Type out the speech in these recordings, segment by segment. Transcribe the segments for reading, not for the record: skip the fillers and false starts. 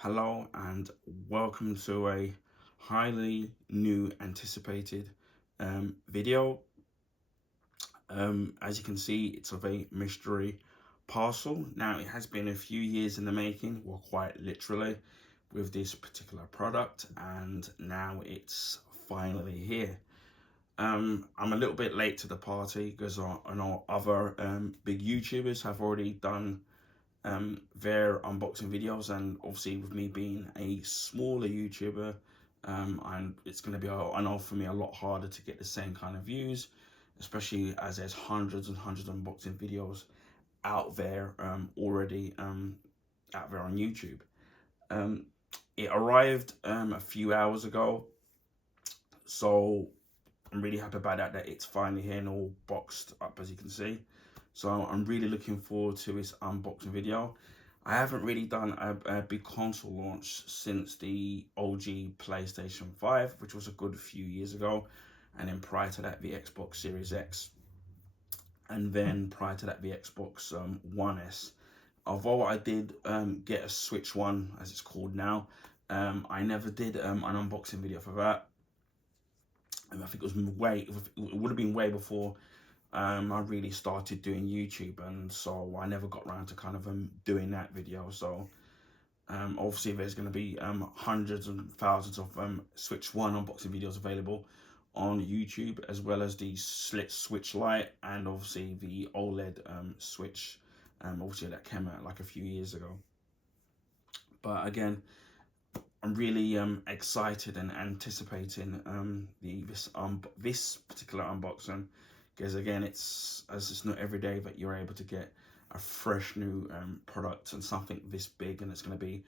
Hello and welcome to a highly new anticipated video. As you can see, it's of a mystery parcel. Now, it has been a few years in the making, well, quite literally, with this particular product, and now it's finally here. I'm a little bit late to the party because I know other big YouTubers have already done their unboxing videos, and obviously with me being a smaller YouTuber, and it's going to be, I know for me, a lot harder to get the same kind of views, especially as there's hundreds and hundreds of unboxing videos out there already out there on YouTube. Um, it arrived a few hours ago, so I'm really happy about that it's finally here and all boxed up, as you can see. So I'm really looking forward to this unboxing video. I haven't really done a big console launch since the OG PlayStation 5, which was a good few years ago. And then prior to that, the Xbox Series X. And then prior to that, the Xbox One S. Although I did get a Switch One, as it's called now, I never did an unboxing video for that. And I think it would have been way before I really started doing YouTube, and so I never got around to kind of doing that video. So obviously there's going to be hundreds and thousands of Switch One unboxing videos available on YouTube, as well as the Slit Switch Lite and obviously the OLED Switch, obviously that came out like a few years ago. But again, I'm really excited and anticipating this particular unboxing, because again, it's not every day that you're able to get a fresh new product and something this big, and it's going to be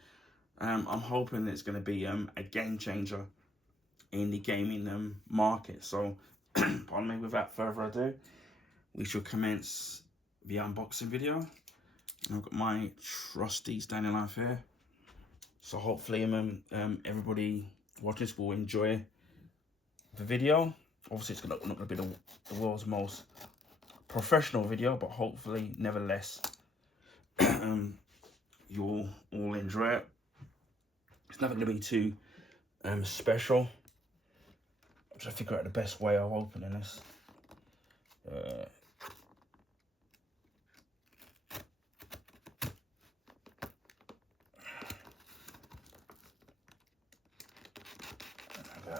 I'm hoping it's going to be a game changer in the gaming market. So pardon me, without further ado, we shall commence the unboxing video. I've got my trusty Standing Life here. So hopefully everybody watching this will enjoy the video. Obviously it's not going to be the world's most professional video, but hopefully nevertheless you'll all enjoy it. It's never going to be too special. I'm trying to figure out the best way of opening this.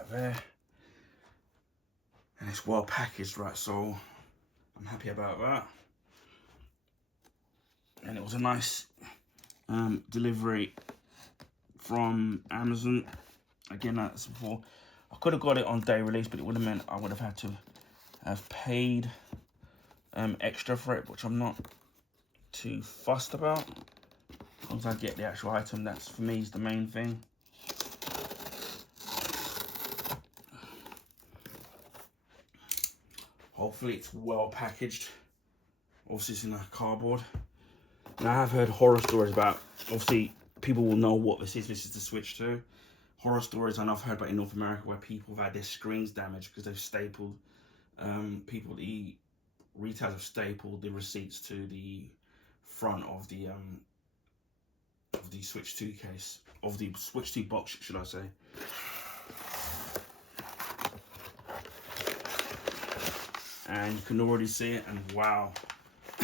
There, and it's well packaged, right? So I'm happy about that. And it was a nice delivery from Amazon. Again, that's before I could have got it on day release, but it would have meant I would have had to have paid extra for it, which I'm not too fussed about. As long as I get the actual item, that's for me is the main thing. Hopefully it's well packaged. Obviously it's in a cardboard. And I have heard horror stories about, obviously people will know what this is. This is the Switch 2. Horror stories I know I've heard about in North America where people have had their screens damaged because they've stapled, the retailers have stapled the receipts to the front of the Switch 2 case, of the Switch 2 box, should I say. And you can already see it, and wow,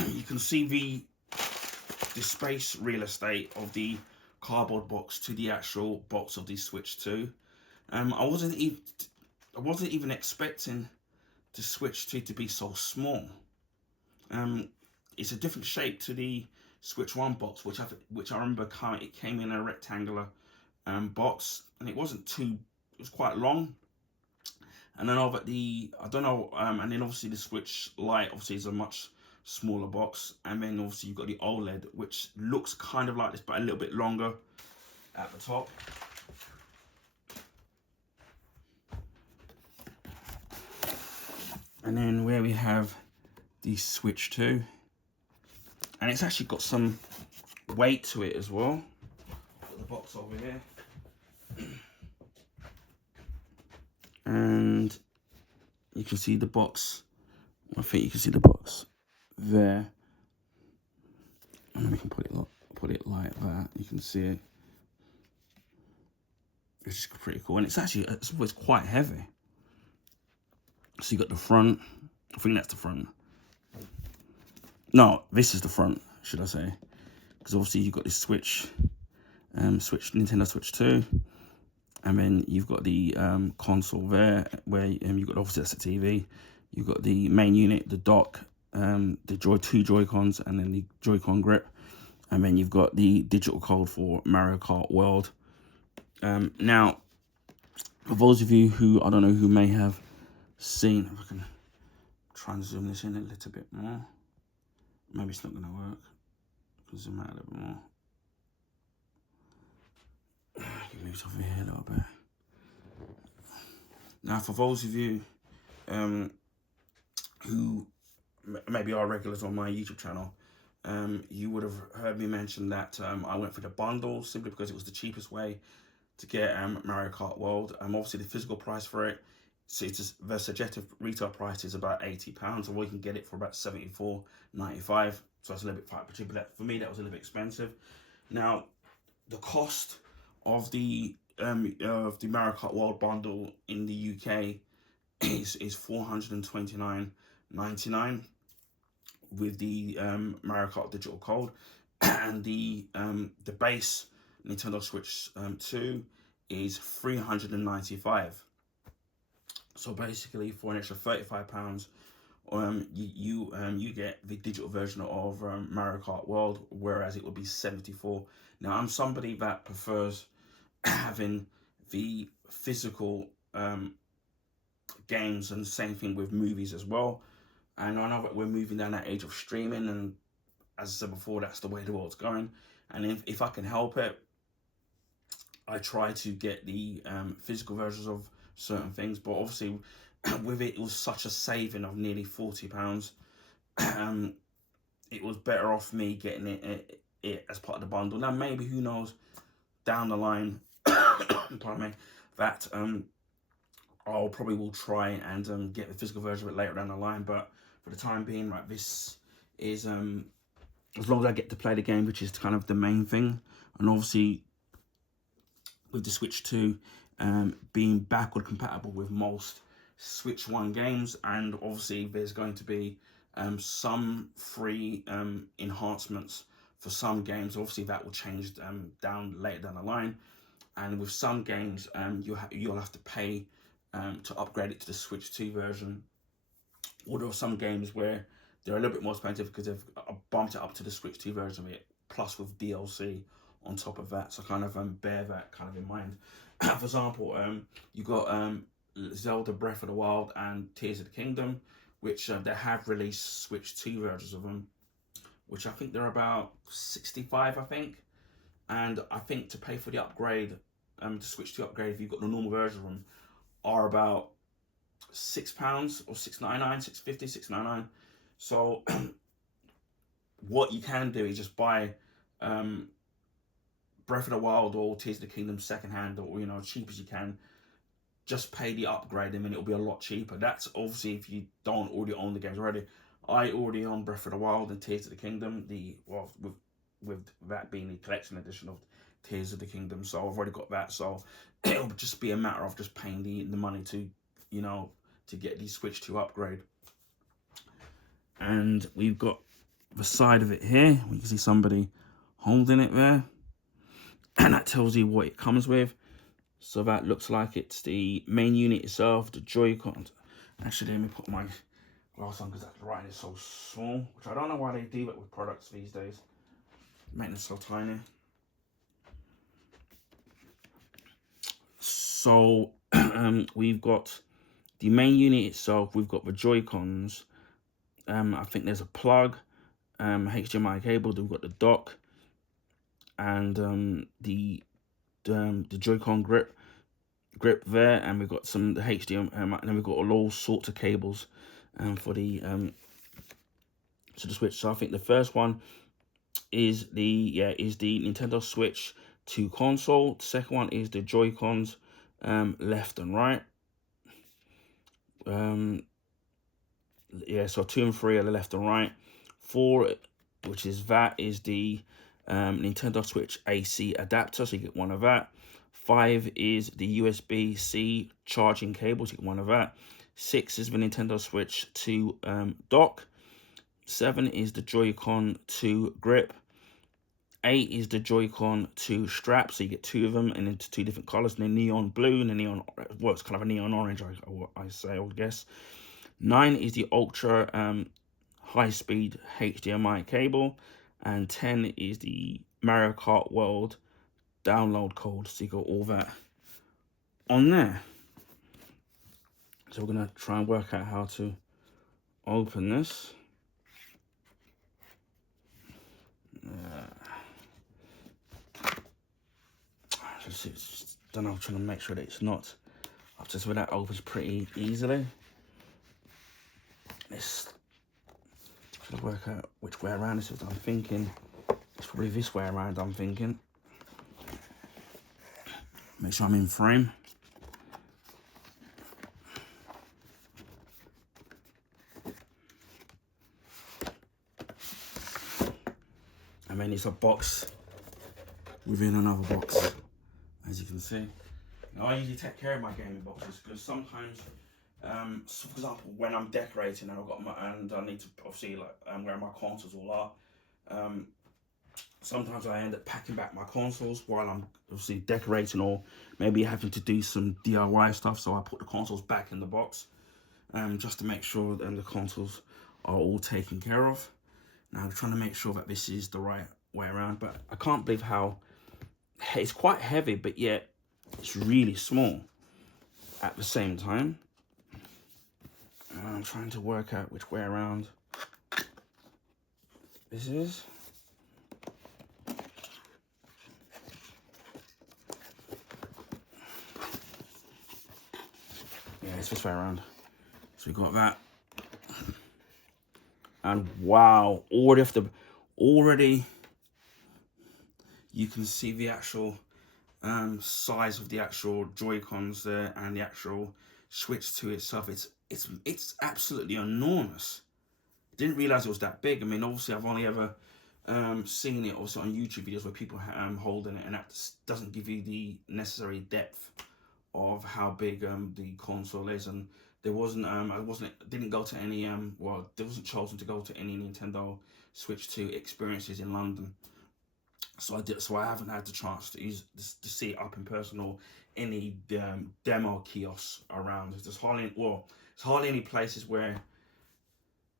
you can see the space real estate of the cardboard box to the actual box of the Switch 2. I wasn't even expecting the Switch 2 to be so small. It's a different shape to the Switch 1 box, which I remember it came in a rectangular box, and it was quite long. And then over and then obviously the Switch Lite obviously is a much smaller box, and then obviously you've got the OLED, which looks kind of like this but a little bit longer at the top. And then where we have the Switch 2, and it's actually got some weight to it as well. Put the box over here. And you can see the box. I think you can see the box there. And we can put it like that. You can see it. which is pretty cool. And it's actually, it's quite heavy. So you got the front. I think that's the front. No, this is the front, should I say? Because obviously you've got this Switch, Nintendo Switch 2, and then you've got the console there, where you've got, obviously that's the TV. You've got the main unit, the dock, the two Joy-Cons, and then the Joy-Con grip, and then you've got the digital code for Mario Kart World. Now, for those of you who, I don't know, who may have seen, if I can try and zoom this in a little bit more. Maybe it's not going to work. Zoom out a little bit more. Move it over here a little bit. Now, for those of you who maybe are regulars on my YouTube channel, you would have heard me mention that I went for the bundle simply because it was the cheapest way to get Mario Kart World. Obviously, the physical price for it, so the suggested retail price is about £80, or we can get it for about $74.95. So that's a little bit quite cheap, but for me that was a little bit expensive. Now, the cost of the Mario Kart World bundle in the UK is $429.99 with the Mario Kart digital code, and the base Nintendo Switch 2 is $395. So basically, for an extra £35, you get the digital version of Mario Kart World, whereas it would be $74. Now, I'm somebody that prefers having the physical games, and the same thing with movies as well. And I know that we're moving down that age of streaming, and as I said before, that's the way the world's going. And if I can help it, I try to get the physical versions of certain things. But obviously, with it was such a saving of nearly £40. It was better off me getting it as part of the bundle. Now, maybe, who knows, down the line, pardon me, that I'll probably will try and get the physical version of it later down the line. But for the time being, right, this is as long as I get to play the game, which is kind of the main thing. And obviously, with the Switch 2 being backward compatible with most Switch 1 games, and obviously there's going to be some free enhancements for some games. Obviously that will change later down the line, and with some games you'll have to pay to upgrade it to the Switch 2 version. Or there are some games where they're a little bit more expensive because they've bumped it up to the Switch 2 version of it, plus with DLC on top of that. So kind of bear that kind of in mind. For example, you got Zelda Breath of the Wild and Tears of the Kingdom, which they have released Switch 2 versions of them, which I think they're about $65, I think. And I think to pay for the upgrade, the Switch 2 upgrade, if you've got the normal version of them, are about £6 or $6.99, $6.50, $6.99. So what you can do is just buy Breath of the Wild or Tears of the Kingdom secondhand, or as cheap as you can. Just pay the upgrade, and then it'll be a lot cheaper. That's obviously if you don't already own the games already. I already own Breath of the Wild and Tears of the Kingdom, with that being the collection edition of Tears of the Kingdom. So I've already got that. So it'll just be a matter of just paying the money to to get the Switch 2 upgrade. And we've got the side of it here. We can see somebody holding it there, and that tells you what it comes with. So that looks like it's the main unit itself, the Joy-Cons. Actually, let me put my glass on because that writing is so small, which I don't know why they do that with products these days, making it so tiny. So we've got the main unit itself. We've got the Joy-Cons. I think there's a plug, HDMI cable. We've got the dock, and the Joy-Con grip there, and we've got the HDMI, and then we've got all sorts of cables for the Switch. So I think the first one is the Nintendo Switch 2 console. The second one is the Joy-Cons left and right. So 2 and 3 are the left and right. 4, which is the Nintendo Switch AC adapter, so you get one of that. 5 is the USB-C charging cable, so you get one of that. 6 is the Nintendo Switch 2 dock. 7 is the Joy-Con 2 grip. 8 is the Joy-Con 2 strap, so you get 2 of them, and into 2 different colors, the neon blue and the neon, well, it's kind of a neon orange, I would guess. 9 is the ultra high-speed HDMI cable, and 10 is the Mario Kart World download code, so you got all that on there. So we're gonna try and work out how to open this. Don't know, I'm trying to make sure that it's not up to, so that opens pretty easily. Let's try to work out which way around this is. I'm thinking it's probably this way around. I'm thinking. Make sure I'm in frame. And then it's a box within another box, as you can see. Now, I usually take care of my gaming boxes because sometimes, so for example, when I'm decorating and I've got and I need to obviously where my consoles all are. Sometimes I end up packing back my consoles while I'm obviously decorating, or maybe having to do some DIY stuff. So I put the consoles back in the box, just to make sure that the consoles are all taken care of. Now I'm trying to make sure that this is the right way around, but I can't believe how it's quite heavy, but yet it's really small at the same time. I'm trying to work out which way around this is. Yeah, it's this way around. So we got that. And wow, already you can see the actual size of the actual Joy-Cons there, and the actual Switch 2 itself. It's absolutely enormous. Didn't realize it was that big. I mean, obviously I've only ever seen it also on YouTube videos where people holding it, and that doesn't give you the necessary depth of how big the console is. And there wasn't didn't go to any well, there wasn't chosen to go to any Nintendo Switch 2 experiences in London, so I haven't had the chance to see it up in person, or any demo kiosks around. There's hardly any places where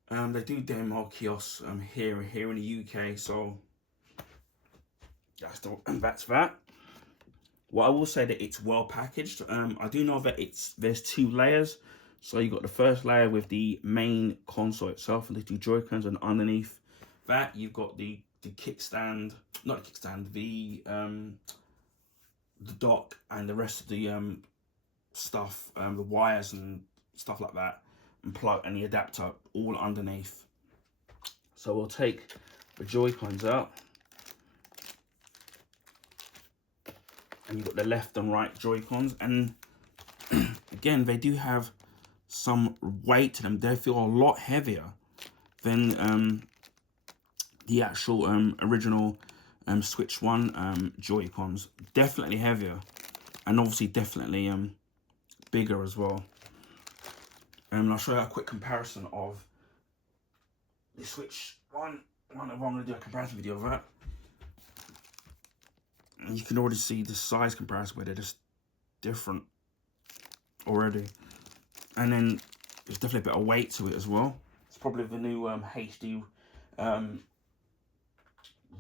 they do demo kiosks here in the UK. So that's that. What I will say that it's well packaged. I do know that there's 2 layers. So you got the first layer with the main console itself and the 2 Joy-Cons, and underneath that you've got the kickstand, not the kickstand, the dock and the rest of the stuff, the wires and stuff like that, and plug and the adapter all underneath. So we'll take the Joy-Cons out. And you've got the left and right Joy-Cons, and again, they do have some weight to them. They feel a lot heavier than the actual original Switch 1 Joy-Cons. Definitely heavier, and obviously definitely bigger as well. And I'll show you a quick comparison of the Switch 1. I'm going to do a comparison video of that. You can already see the size comparison where they're just different already. And then there's definitely a bit of weight to it as well. It's probably the new HD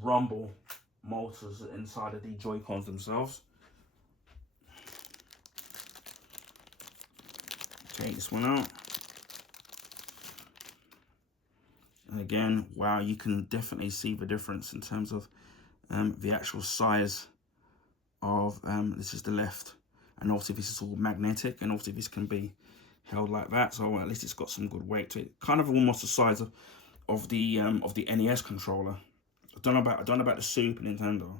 rumble motors inside of the Joy-Cons themselves. Take this one out. And again, wow, you can definitely see the difference in terms of the actual size of this is the left, and obviously this is all magnetic, and obviously this can be held like that, so at least it's got some good weight to it. Kind of almost the size of the NES controller. I don't know about the Super Nintendo.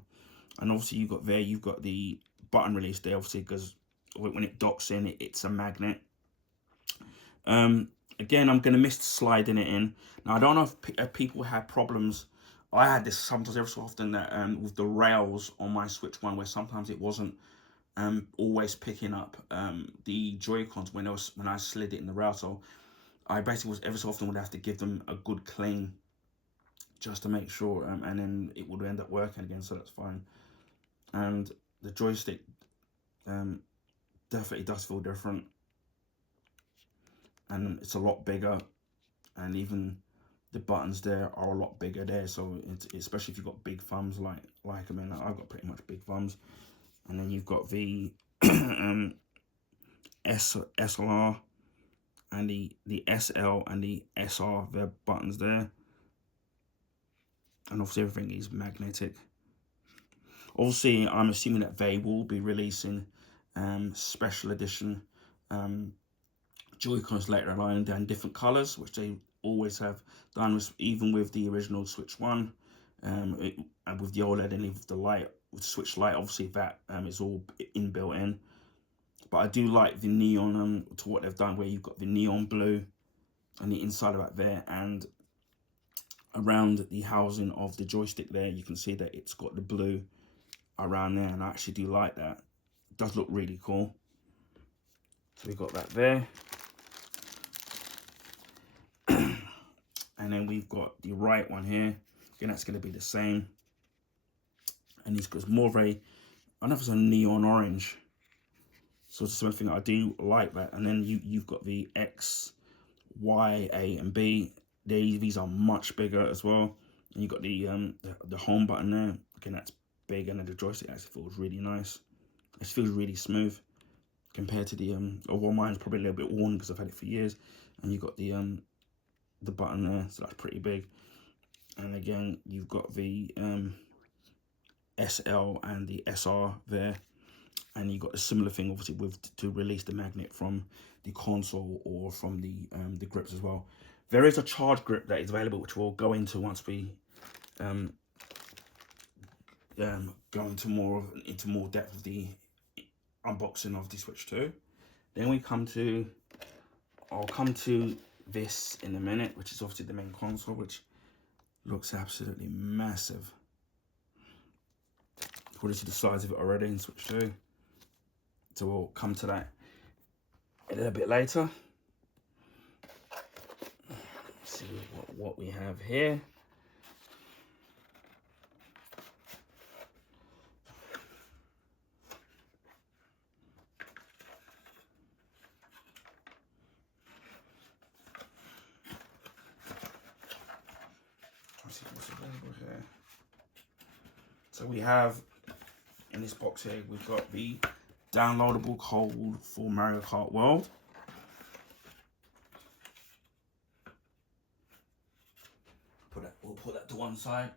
And obviously you've got the button release there, obviously, because when it docks in, it's a magnet. Again, I'm going to miss sliding it in. Now, I don't know if people had problems I had this sometimes every so often that with the rails on my Switch 1, where sometimes it wasn't always picking up the Joy-Cons when I slid it in the rail. So I basically was every so often would have to give them a good clean just to make sure, and then it would end up working again, so that's fine. And the joystick definitely does feel different, and it's a lot bigger, and even the buttons there are a lot bigger there, so it's especially if you've got big thumbs like I mean, I've got pretty much big thumbs. And then you've got the SLR and the SL and the SR, their buttons there, and obviously everything is magnetic. Obviously, I'm assuming that they will be releasing special edition Joy-Cons later on in different colors, which they always have done, even with the original Switch 1, and with the OLED and with the light, with the Switch Lite. Obviously that is all inbuilt in. But I do like the neon to what they've done, where you've got the neon blue on the inside of that there, and around the housing of the joystick there, you can see that it's got the blue around there, and I actually do like that. It does look really cool. So we've got that there. And then we've got the right one here. Again, that's going to be the same. And it's got more of a, I don't know if it's a neon orange. So it's something I do like that. And then you've got the X, Y, A, and B. These are much bigger as well. And you've got the home button there. Again, that's big, and then the joystick actually feels really nice. It feels really smooth compared to the well, mine's probably a little bit worn because I've had it for years. And you've got the button there, so that's pretty big. And again, you've got the SL and the SR there, and you've got a similar thing obviously with to release the magnet from the console or from the grips as well. There is a charge grip that is available, which we'll go into once we go into more depth of the unboxing of the Switch 2. Then we come to, I'll come to this in a minute, which is obviously the main console, which looks absolutely massive. Probably see the size of it already in Switch 2. So we'll come to that a little bit later. Let's see what we have here. Let's see what's available here. So we have, in this box here, we've got the downloadable code for Mario Kart World. We'll put that to one side.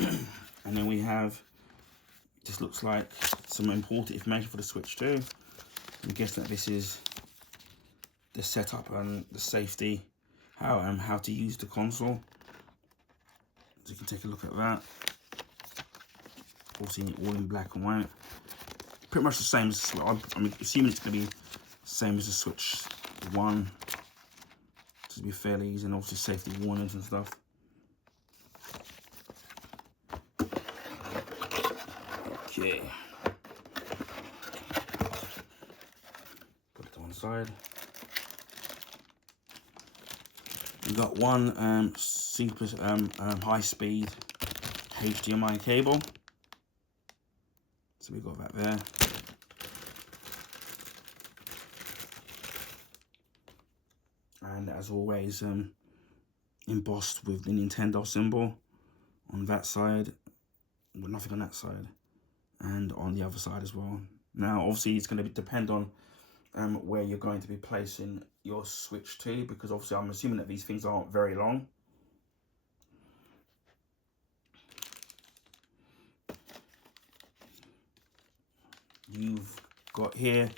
And then we have, this looks like some important information for the Switch 2. I'm guessing that this is the setup and the safety, how to use the console. So you can take a look at that. Obviously all in black and white. Pretty much the same as, I'm assuming it's going to be the same as the Switch 1. To be fairly easy, and obviously safety warnings and stuff. Okay. Put it to one side. We've got one super high-speed HDMI cable. So we've got that there. And as always, embossed with the Nintendo symbol on that side, with nothing on that side, and on the other side as well. Now, obviously, it's going to depend on where you're going to be placing your Switch 2, because obviously I'm assuming that these things aren't very long. You've got here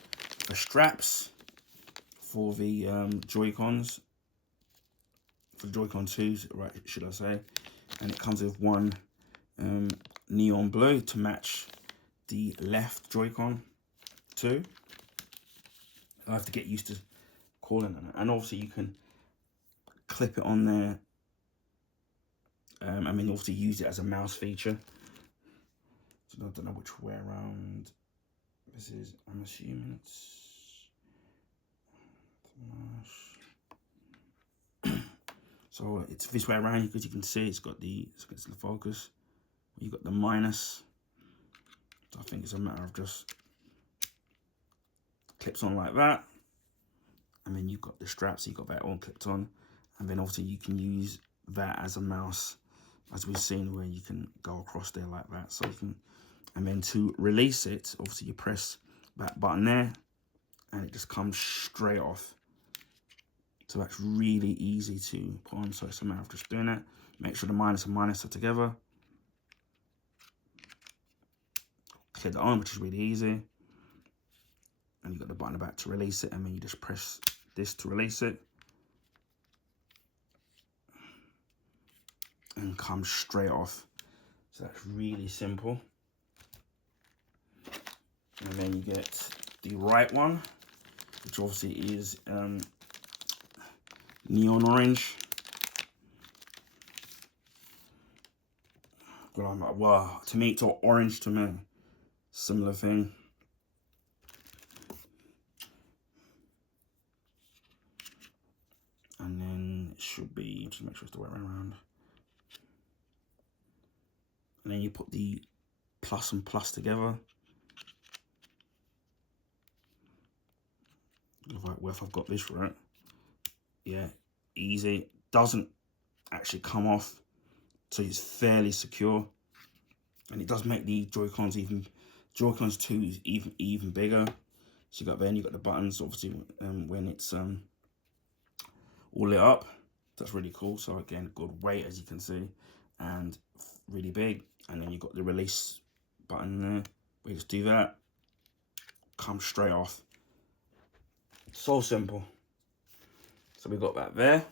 the straps for the Joy-Cons, for the Joy-Con 2s, right, should I say. And it comes with one neon blue to match the left Joy-Con 2. I have to get used to calling it. And obviously you can clip it on there. I mean, also use it as a mouse feature. So I don't know which way around this is. I'm assuming it's so it's this way around, because you can see it's got the focus. You got the minus. So I think it's a matter of just clips on like that, and then you've got the straps. So you've got that all clipped on, and then obviously you can use that as a mouse, as we've seen, where you can go across there like that. So you can, and then to release it, obviously you press that button there, and it just comes straight off. So that's really easy to put on. So it's a matter of just doing it. Make sure the minus and minus are together. Click that on, which is really easy. And you got the button at the back to release it, and then you just press this to release it. And come straight off. So that's really simple. And then you get the right one, which obviously is neon orange. Well, I'm like, wow, to me it's all orange to me. Similar thing. And then it should be, just make sure it's the way around. And then you put the plus and plus together. Right, well, if I've got this right. Yeah, easy. Doesn't actually come off, so it's fairly secure. And it does make the Joy-Cons Joy-Cons 2 is even bigger. So you got there, and you got the buttons, obviously, when it's all lit up. That's really cool. So again, good weight, as you can see, and really big. And then you got the release button there. We just do that, comes straight off. So simple. So we got that there.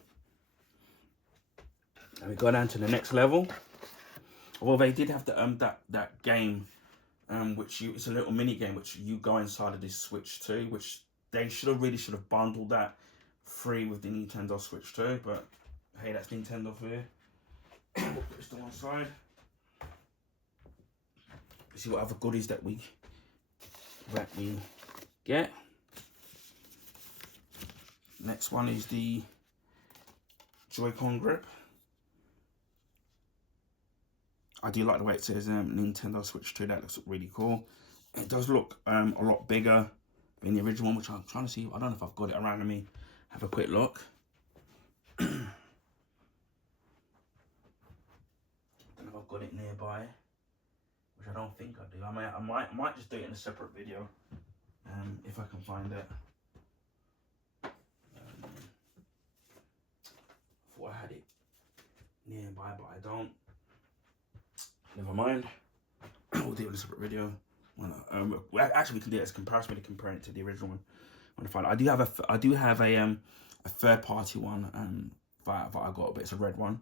And we go down to the next level. Well, they did have the that game, which it's a little mini game which you go inside of this Switch 2, which they should have bundled that free with the Nintendo Switch 2. But hey, that's Nintendo for you. We'll put this to one side. Let's see what other goodies that we get. Next one is the Joy-Con grip. I do like the way it says Nintendo Switch 2. That looks really cool. It does look a lot bigger than the original one, which I'm trying to see. I don't know if I've got it around me. Have a quick look. I don't know if I've got it nearby, which I don't think I do. I might just do it in a separate video, if I can find it. Thought I had it nearby, but I don't. Never mind. We'll do it in a separate video. Actually, we can do it as a comparison. We can compare it to the original one. When I find it. I do have a third-party one that I got, but it's a red one,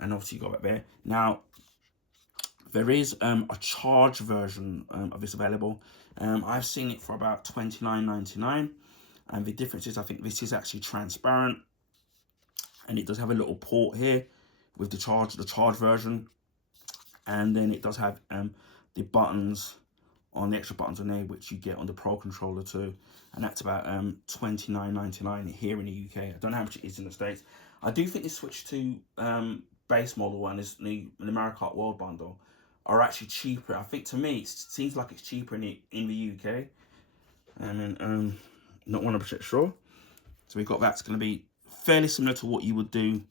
and obviously you got it there. Now there is a charged version of this available. I've seen it for about $29.99, and the difference is I think this is actually transparent, and it does have a little port here with the charge version. And then it does have the buttons on the extra buttons on there, which you get on the Pro Controller too. And that's about $29.99 here in the UK. I don't know how much it is in the States. I do think the Switch 2 base model one is the Mario Kart World Bundle are actually cheaper. I think to me it seems like it's cheaper in the UK. And not 100% sure. So we've got that's going to be fairly similar to what you would do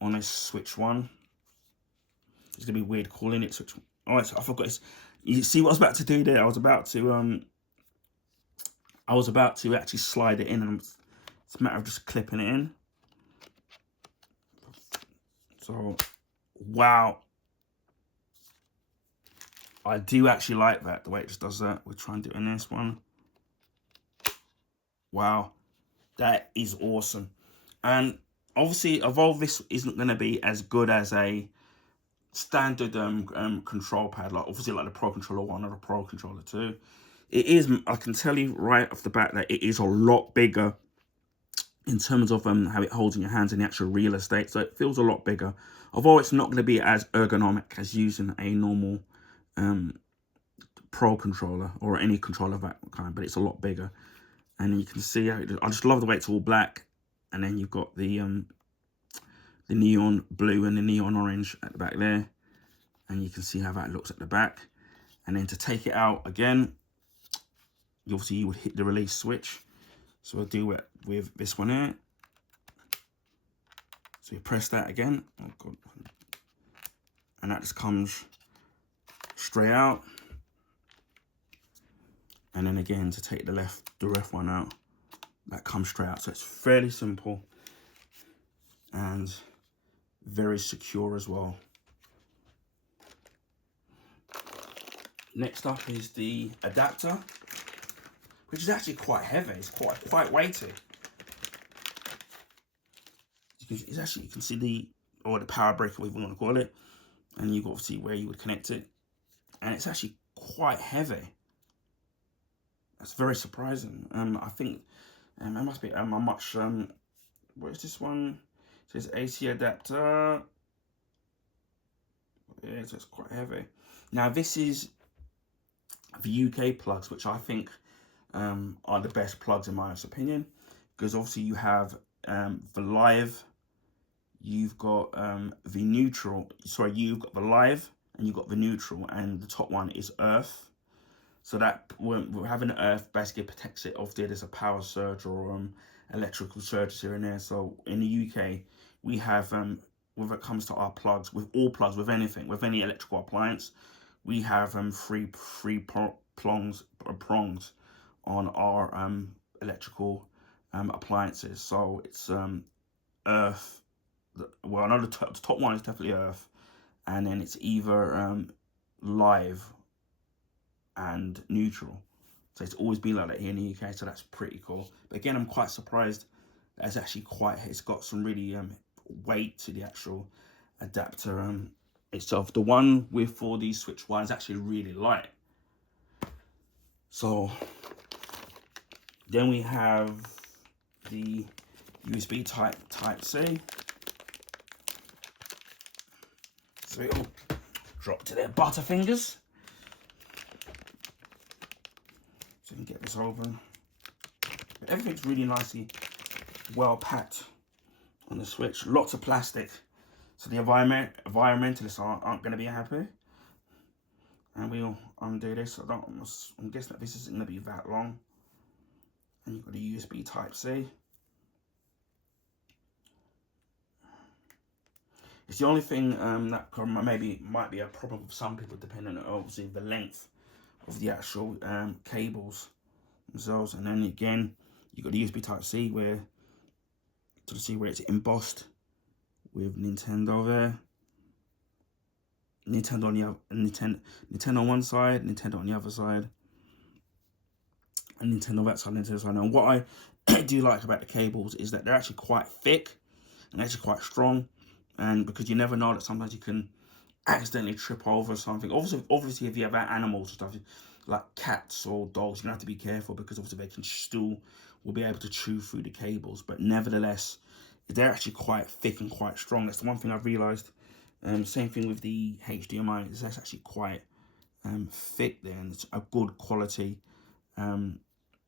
on a Switch 1. It's gonna be weird calling it Switch. Oh, I forgot. You see what I was about to do there? I was about to actually slide it in, and it's a matter of just clipping it in. So, wow, I do actually like that, the way it just does that. We'll try and do it in this one. Wow, that is awesome. And obviously, although this isn't gonna be as good as a standard control pad, like obviously like the Pro Controller 1 or the Pro Controller 2, it is, I can tell you right off the bat that it is a lot bigger in terms of how it holds in your hands and the actual real estate. So it feels a lot bigger, although it's not going to be as ergonomic as using a normal Pro controller or any controller of that kind, but it's a lot bigger. And you can see how I just love the way it's all black, and then you've got the neon blue and the neon orange at the back there, and you can see how that looks at the back. And then to take it out again, obviously you would hit the release switch. So I'll do it with this one here. So you press that again. Oh God. And that just comes straight out. And then again, to take the left one out, that comes straight out. So it's fairly simple and very secure as well. Next up is the adapter, which is actually quite heavy. It's quite weighty. It's actually, you can see the power breaker, whatever you want to call it, and you obviously where you would connect it, and it's actually quite heavy. That's very surprising. I think it must be much. What is this one? It says AC adapter. Yeah, so it's quite heavy. Now this is the UK plugs, which I think are the best plugs in my opinion, because obviously you have the live, you've got the neutral. Sorry, you've got the live and you've got the neutral, and the top one is earth. So that we're having earth basically protects it if there's a power surge or electrical surges here and there. So in the UK, we have when it comes to our plugs, with all plugs, with anything, with any electrical appliance, we have three prongs on our electrical appliances. So it's earth. Well, I know the top one is definitely earth, and then it's either live and neutral. So it's always been like that here in the UK, so that's pretty cool. But again, I'm quite surprised that it's actually it's got some really weight to the actual adapter itself. The one for the Switch 1 is actually really light. So then we have the USB type C. So it'll drop to their butterfingers. So you can get this open. But everything's really nicely well packed on the Switch. Lots of plastic. So the environmentalists aren't going to be happy. And we'll undo this. I'm guessing that this isn't going to be that long. And you've got a USB type C. It's the only thing that might be a problem for some people, depending on obviously the length of the actual cables themselves. And then again, you've got the USB type C to see where it's embossed with Nintendo there. Nintendo on one side, Nintendo on the other side, and Nintendo that side, Nintendo side. And what I do like about the cables is that they're actually quite thick and actually quite strong, and because you never know that sometimes you can accidentally trip over something. Obviously, if you have animals and stuff like cats or dogs, you have to be careful, because obviously they will be able to chew through the cables. But nevertheless, they're actually quite thick and quite strong. That's the one thing I've realised. Same thing with the HDMI. It's actually quite thick there, and it's a good quality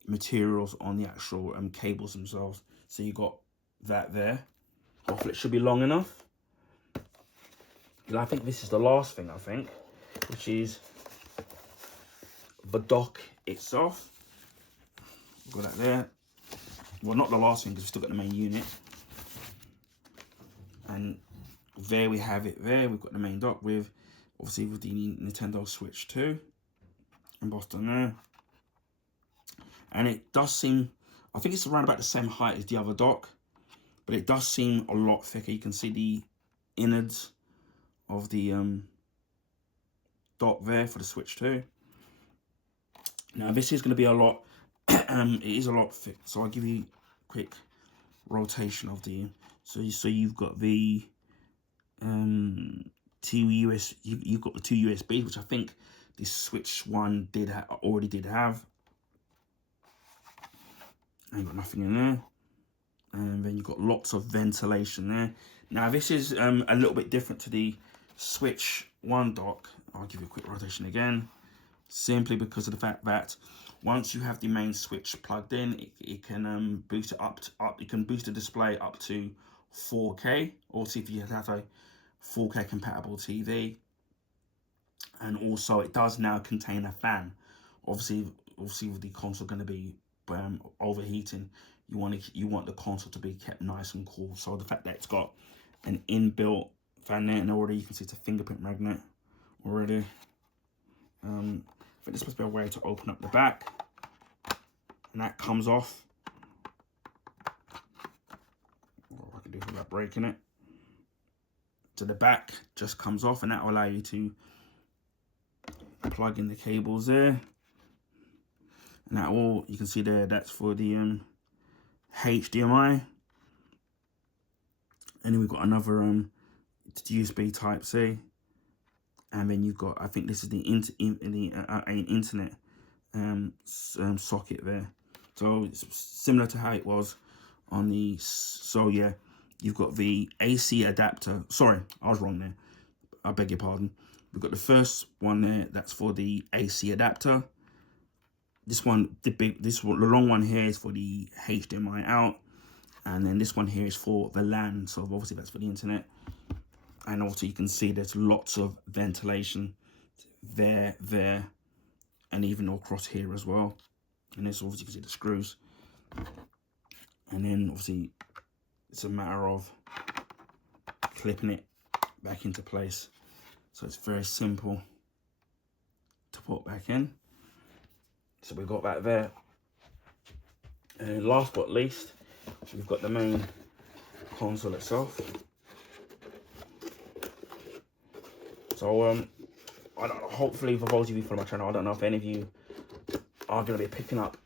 materials on the actual cables themselves. So you got that there. Hopefully it should be long enough. And I think this is the last thing, which is the dock itself. Got that there. Well, not the last thing, because we've still got the main unit. And there we have it there. We've got the main dock with the Nintendo Switch 2 embossed on there. And it does seem, I think it's around about the same height as the other dock, but it does seem a lot thicker. You can see the innards of the dock there for the Switch 2. Now this is going to be a lot, it is a lot thick. So I'll give you a quick rotation of the, so you've got the you've got the two USBs, which I think the Switch 1 already did have. Ain't got nothing in there. And then you've got lots of ventilation there. Now this is a little bit different to the Switch 1 dock. I'll give you a quick rotation again, simply because of the fact that once you have the main switch plugged in, it can boost it up. It can boost the display up to 4K, or see if you have a 4K compatible TV. And also, it does now contain a fan. Obviously with the console going to be overheating, you want the console to be kept nice and cool. So the fact that it's got an inbuilt fan there, and already you can see it's a fingerprint magnet already. I think there's supposed to be a way to open up the back, and that comes off. What I can do without breaking it. So the back just comes off, and that will allow you to plug in the cables there. And that all you can see there, that's for the HDMI. And then we've got another USB Type C. And then you've got, I think this is the internet socket there. So it's similar to how it was on the, so yeah, you've got the AC adapter. Sorry, I was wrong there. I beg your pardon. We've got the first one there, that's for the AC adapter. This one, the long one here is for the HDMI out. And then this one here is for the LAN. So obviously that's for the internet. And also you can see there's lots of ventilation there, and even across here as well. And this obviously you can see the screws. And then obviously it's a matter of clipping it back into place. So it's very simple to put back in. So we've got that there. And last but not least, we've got the main console itself. So I don't know, hopefully for those of you follow my channel, I don't know if any of you are going to be picking up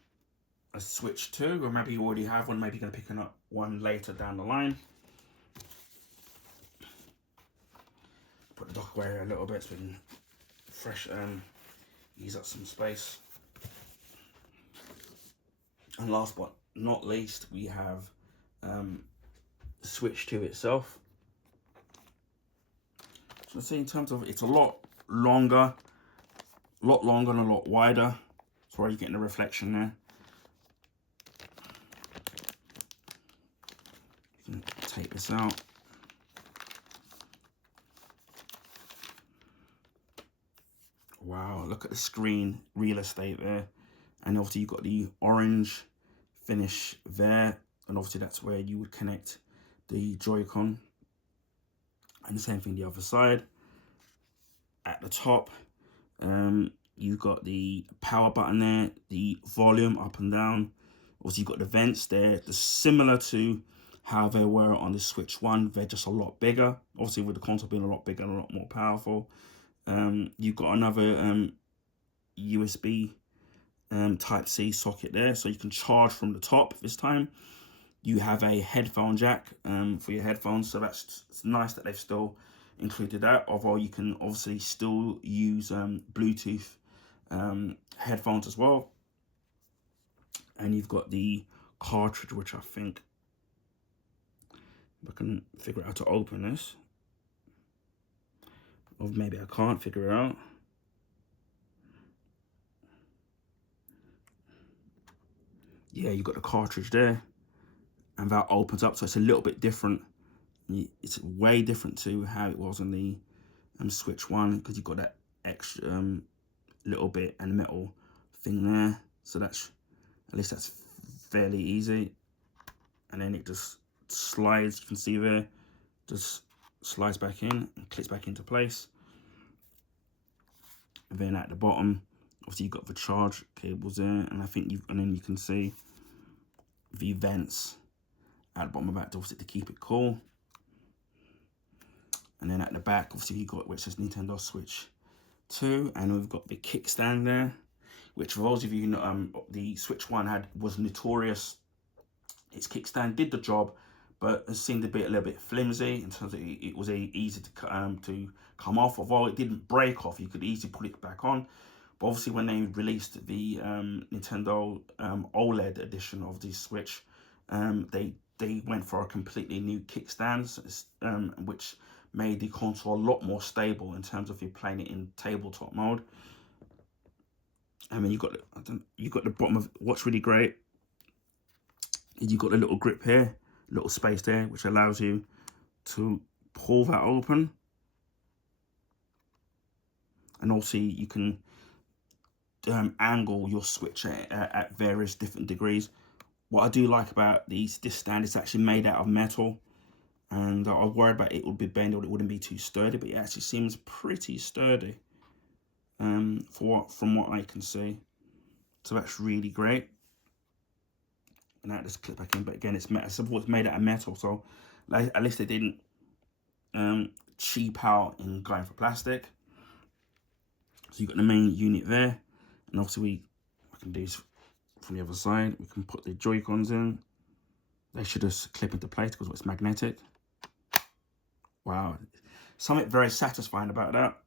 a Switch 2, or maybe you already have one, maybe you're going to pick up one later down the line. Put the dock away a little bit so we can fresh use up some space. And last but not least, we have Switch 2 itself. So see, in terms of, it's a lot longer and a lot wider. That's why you're getting the reflection there. You can take this out. Wow, look at the screen real estate there. And obviously you've got the orange finish there. And obviously that's where you would connect the Joy-Con. And the same thing the other side. At the top, you've got the power button there, the volume up and down. Also, you've got the vents there. They're similar to how they were on the Switch 1. They're just a lot bigger. Obviously, with the console being a lot bigger and a lot more powerful. You've got another USB Type C socket there, so you can charge from the top this time. You have a headphone jack for your headphones, so it's nice that they've still included that, although you can obviously still use Bluetooth headphones as well. And you've got the cartridge, which I think, if I can figure out how to open this, or maybe I can't figure it out. Yeah, you've got the cartridge there, and that opens up, so it's a little bit different. It's way different to how it was on the Switch 1, because you've got that extra little bit and metal thing there. So that's, at least that's fairly easy. And then it just slides, you can see there, just slides back in and clicks back into place. And then at the bottom, obviously you've got the charge cables there, and I think and then you can see the vents at the bottom of that, obviously to keep it cool. And then at the back, obviously you've got, which says Nintendo Switch 2, and we've got the kickstand there, which for those of you who know, the Switch 1 was notorious. Its kickstand did the job, but it seemed to be a little bit flimsy in terms of it was easy to come off. Although it didn't break off, you could easily put it back on. But obviously when they released the Nintendo OLED edition of the Switch, they they went for a completely new kickstand, which made the console a lot more stable in terms of you playing it in tabletop mode. I mean, you got the bottom of what's really great. You got a little grip here, little space there, which allows you to pull that open, and also you can angle your switch at various different degrees. What I do like about this stand is actually made out of metal, and I was worried about it would be bent or it wouldn't be too sturdy, but it actually seems pretty sturdy from what I can see. So that's really great. And that just clip back in, but again, it's made out of metal, so at least they didn't cheap out in going for plastic. So you've got the main unit there, and obviously I can do this from the other side. We can put the Joy-Cons in. They should just clip into place because it's magnetic. Wow, something very satisfying about that.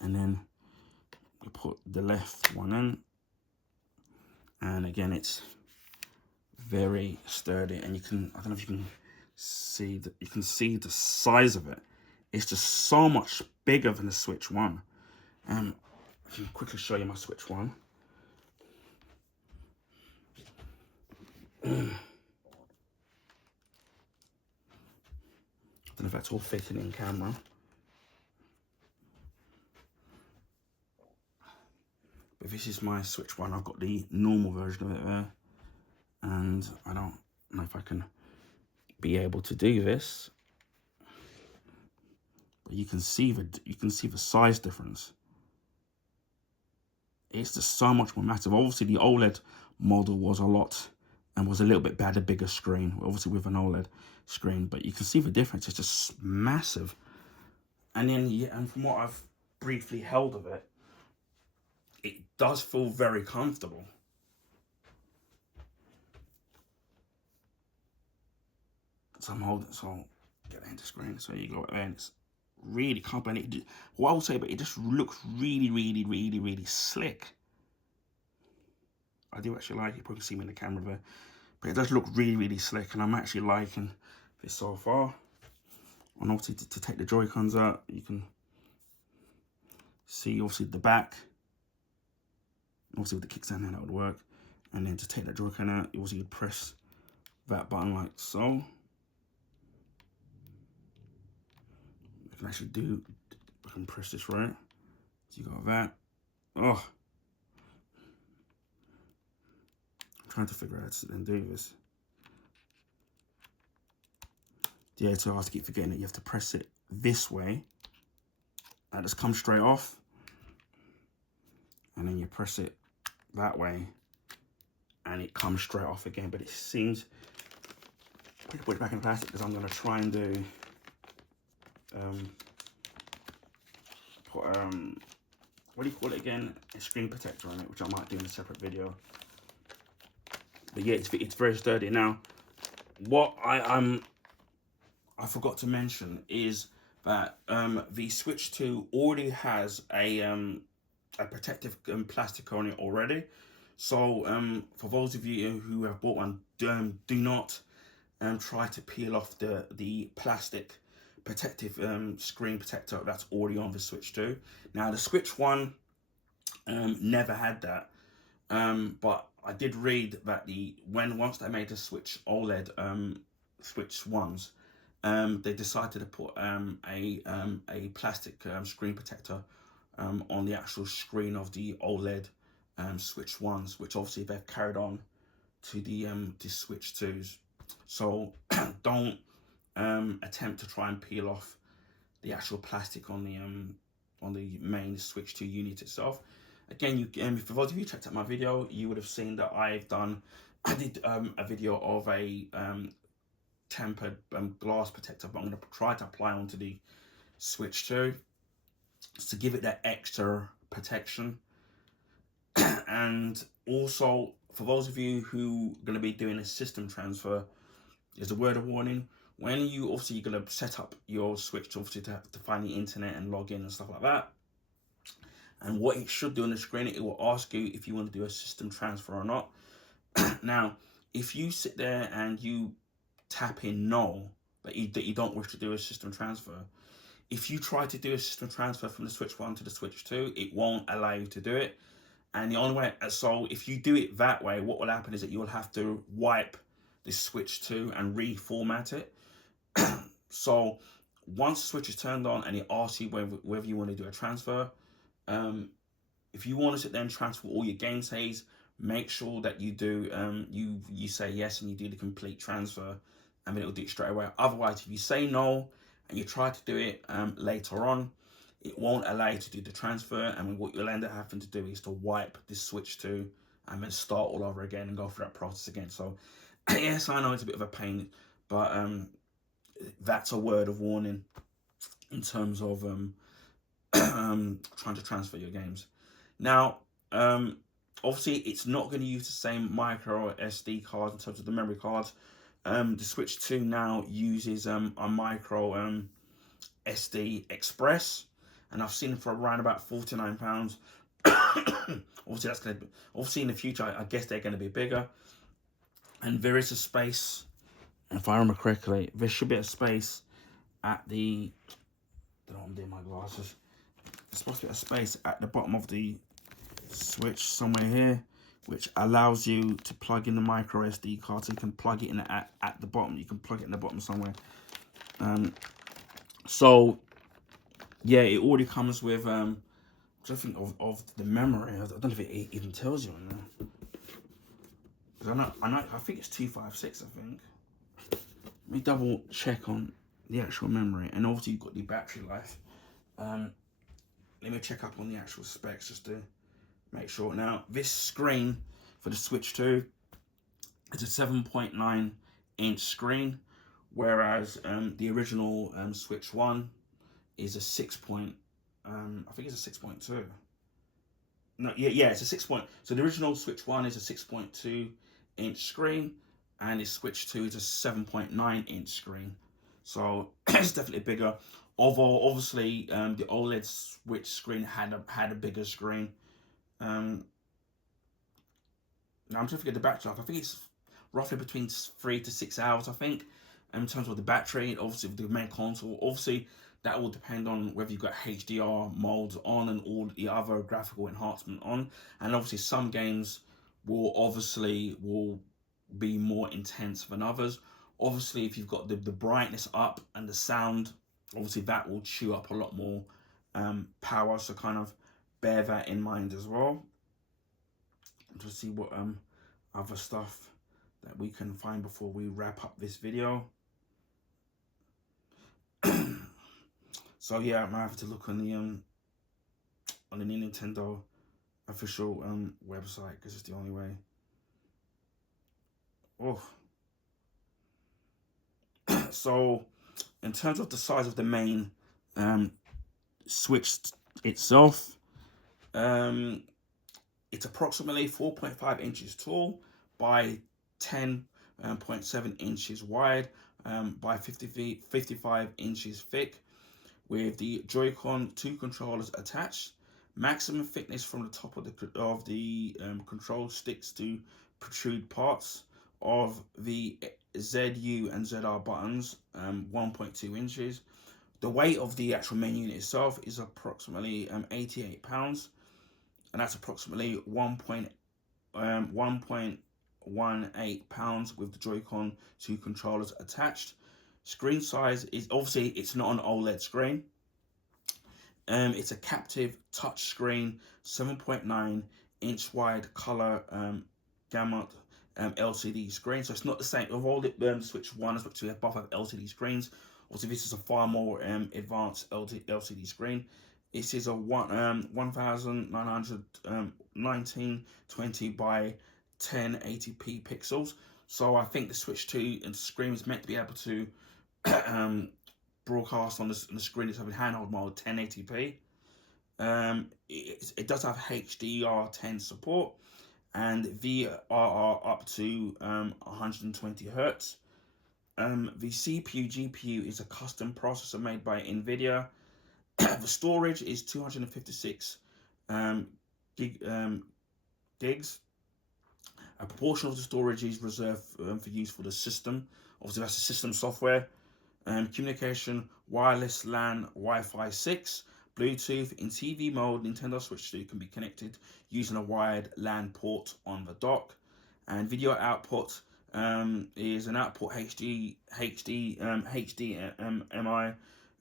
And then we put the left one in, and again, it's very sturdy. And I don't know if you can see that. You can see the size of it. It's just so much bigger than the Switch 1. I can quickly show you my Switch 1. I don't know if that's all fitting in camera. But this is my Switch 1. I've got the normal version of it there. And I don't know if I can be able to do this. But you can see the size difference. It's just so much more massive. Obviously, the OLED model was a little bit better, bigger screen, obviously with an OLED screen, but you can see the difference. It's just massive. And then, yeah, and from what I've briefly held of it, it does feel very comfortable. So I'm holding, so I'll get that into screen. So you go there, and it's really comfortable. What I will say, but it just looks really, really, really, really slick. I do actually like it. You probably see me in the camera there. But it does look really, really slick, and I'm actually liking this so far. And obviously, to take the Joy-Cons out, you can see obviously the back. Obviously, with the kickstand, that would work. And then to take the Joy-Con out, you also press that button like so. You can actually I can press this right. So you got that. Oh. Trying to figure out how to then do this. Yeah, so I have to keep forgetting that you have to press it this way. That just comes straight off. And then you press it that way. And it comes straight off again. But it seems... Put it back in plastic because I'm going to try and do... what do you call it again? A screen protector on it, which I might do in a separate video. But yeah, it's very sturdy. Now, what I forgot to mention is that the Switch 2 already has a protective plastic on it already. So for those of you who have bought one, do not try to peel off the plastic protective screen protector that's already on the Switch 2. Now the Switch 1 never had that, but I did read that once they made the Switch OLED Switch 1s, they decided to put a plastic screen protector on the actual screen of the OLED Switch 1s, which obviously they've carried on to the Switch 2s. So don't attempt to try and peel off the actual plastic on the main Switch 2 unit itself. Again, for those of you who checked out my video, you would have seen that I did a video of a tempered glass protector, but I'm going to try to apply onto the Switch 2 to give it that extra protection. And also, for those of you who are going to be doing a system transfer, there's a word of warning. When you're going to set up your Switch, obviously to find the internet and log in and stuff like that. And what it should do on the screen, it will ask you if you want to do a system transfer or not. Now, if you sit there and you tap in no, that you don't wish to do a system transfer, if you try to do a system transfer from the Switch 1 to the Switch 2, it won't allow you to do it. And the only way, so if you do it that way, what will happen is that you'll have to wipe the Switch 2 and reformat it. So once the Switch is turned on and it asks you whether you want to do a transfer, if you want to sit there and transfer all your game saves, make sure that you do you say yes and you do the complete transfer, and then it'll do it straight away. Otherwise, if you say no and you try to do it later on, it won't allow you to do the transfer, and what you'll end up having to do is to wipe this Switch 2 and then start all over again and go through that process again. So yes, I know it's a bit of a pain, but that's a word of warning in terms of trying to transfer your games. Now, obviously, it's not going to use the same micro SD cards in terms of the memory cards. The Switch 2 now uses a micro SD Express, and I've seen it for around about £49. Obviously, that's going to be, obviously in the future, I guess they're going to be bigger. And there is a space, if I remember correctly, there should be a space at the, I don't know what I'm doing, my glasses. There's supposed to be a space at the bottom of the Switch somewhere here, which allows you to plug in the micro SD card. So you can plug it in at the bottom. You can plug it in the bottom somewhere. So yeah, it already comes with I think of the memory. I don't know if it even tells you on there. Because I think it's 256. I think. Let me double check on the actual memory, and obviously you've got the battery life. Let me check up on the actual specs just to make sure. Now, this screen for the Switch 2 is a 7.9 inch screen, whereas the original Switch 1 is a 6. I think it's a 6.2. No, yeah, it's a 6. So the original Switch 1 is a 6.2 inch screen, and the Switch 2 is a 7.9 inch screen. So it's definitely bigger. Although obviously the OLED Switch screen had a bigger screen. Now I'm trying to get the battery life. I think it's roughly between 3 to 6 hours. I think in terms of the battery. Obviously, with the main console, obviously that will depend on whether you've got HDR modes on and all the other graphical enhancement on. And obviously, some games will be more intense than others. Obviously, if you've got the brightness up and the sound, obviously that will chew up a lot more power. So kind of bear that in mind as well. To see what other stuff that we can find before we wrap up this video. So yeah, I might have to look on the Nintendo official website, because it's the only way. Oh. So in terms of the size of the main Switch itself, it's approximately 4.5 inches tall by 10.7 inches wide, by 55 inches thick, with the Joy-Con 2 controllers attached. Maximum thickness from the top of the control sticks to protrude parts of the ZU and ZR buttons, 1.2 inches. The weight of the actual main unit itself is approximately 88 pounds, and that's approximately 1.18 pounds with the Joy-Con 2 controllers attached. Screen size is obviously, it's not an OLED screen. It's a captive touch screen, 7.9 inch wide color gamut LCD screen. So it's not the same of all the Switch 1 and Switch 2 both have LCD screens. Also, this is a far more advanced LCD screen. This is a 1920 by 1080p pixels. So I think the Switch 2 and screen is meant to be able to broadcast on the screen. It's having handheld mode 1080p. It does have HDR10 support and VRR up to 120 Hertz. The CPU GPU is a custom processor made by NVIDIA. The storage is 256 gigs. A proportion of the storage is reserved for use for the system. Obviously, that's the system software. Communication, wireless LAN, Wi-Fi 6, Bluetooth. In TV mode, Nintendo Switch 2 can be connected using a wired LAN port on the dock. And video output is an output HDMI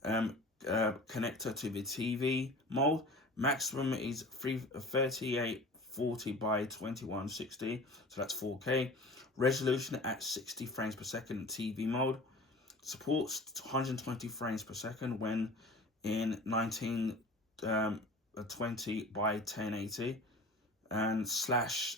connector to the TV mode. Maximum is 3840 by 2160, so that's 4K. Resolution at 60 frames per second TV mode. Supports 120 frames per second when in 1920 by 1080 and slash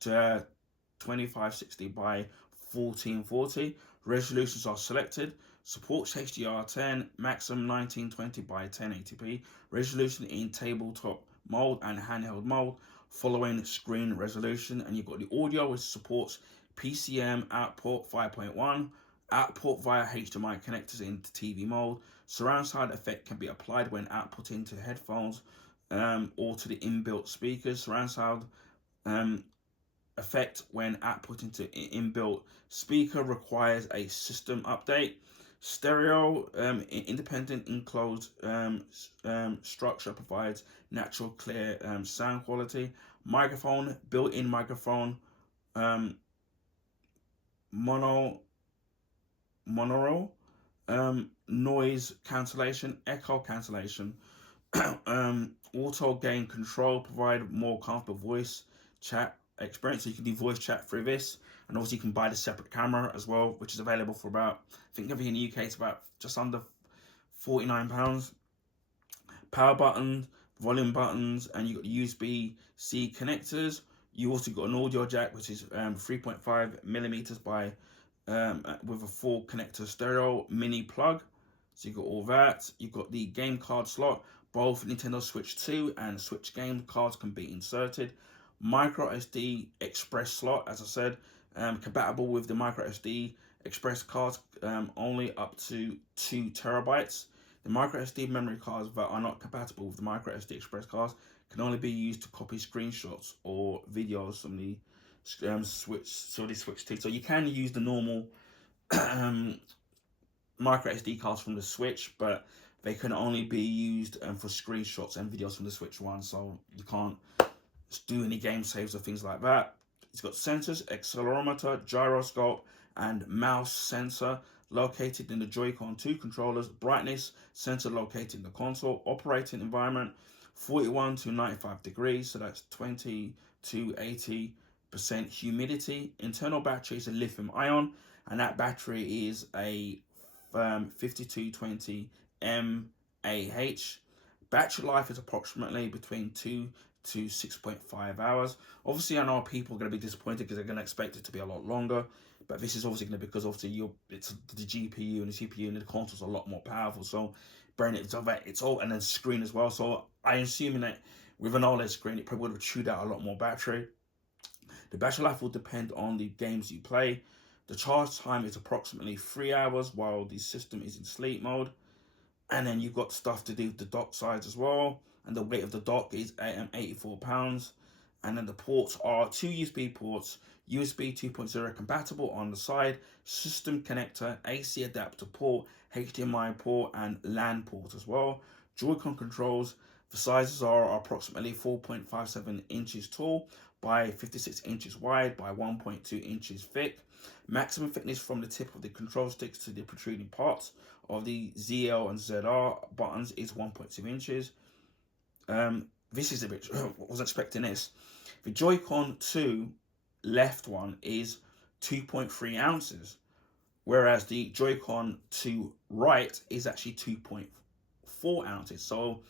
2560 by 1440. Resolutions are selected. Supports HDR10, maximum 1920 by 1080p. Resolution in tabletop mode and handheld mode, following screen resolution. And you've got the audio, which supports PCM output 5.1, output via HDMI connectors into TV mode. Surround sound effect can be applied when output into headphones or to the inbuilt speakers. Surround sound effect when output into inbuilt speaker requires a system update. Stereo independent enclosed structure provides natural clear sound quality. Microphone, built-in microphone, monaural, noise cancellation, echo cancellation, auto gain control, provide more comfortable voice chat experience. So you can do voice chat through this, and obviously you can buy the separate camera as well, which is available for about, I think in the UK it's about just under £49. Power button, volume buttons, and you got USB-C connectors. You also got an audio jack, which is 3.5 millimeters by with a full connector stereo mini plug. So you got all that. You got the game card slot. Both Nintendo Switch 2 and Switch game cards can be inserted. Micro SD express slot, as I said, compatible with the micro SD express cards, only up to 2 terabytes. The micro SD memory cards that are not compatible with the micro SD express cards can only be used to copy screenshots or videos from the Switch 2. So you can use the normal micro SD cards from the Switch, but they can only be used for screenshots and videos from the Switch 1. So you can't do any game saves or things like that. It's got sensors, accelerometer, gyroscope, and mouse sensor located in the Joy-Con 2 controllers. Brightness sensor located in the console. Operating environment 41 to 95 degrees, so that's 20 to 80% humidity. Internal battery is a lithium ion, and that battery is a 5220 mAh. Battery life is approximately between 2 to 6.5 hours. Obviously, I know people are going to be disappointed because they're going to expect it to be a lot longer, but this is obviously going to be because obviously it's the GPU and the CPU and the console's a lot more powerful. So, it's all, and then screen as well. So I'm assuming that with an OLED screen, it probably would have chewed out a lot more battery. The battery life will depend on the games you play. The charge time is approximately 3 hours while the system is in sleep mode. And then you've got stuff to do with the dock size as well. And the weight of the dock is 84 pounds. And then the ports are 2 USB ports, USB 2.0 compatible on the side, system connector, AC adapter port, HDMI port, and LAN port as well. Joy-Con controls, the sizes are approximately 4.57 inches tall by 56 inches wide by 1.2 inches thick. Maximum thickness from the tip of the control sticks to the protruding parts of the ZL and ZR buttons is 1.2 inches. This is a bit, I wasn't expecting this. The Joy-Con 2 left one is 2.3 ounces, whereas the Joy-Con 2 right is actually 2.4 ounces. So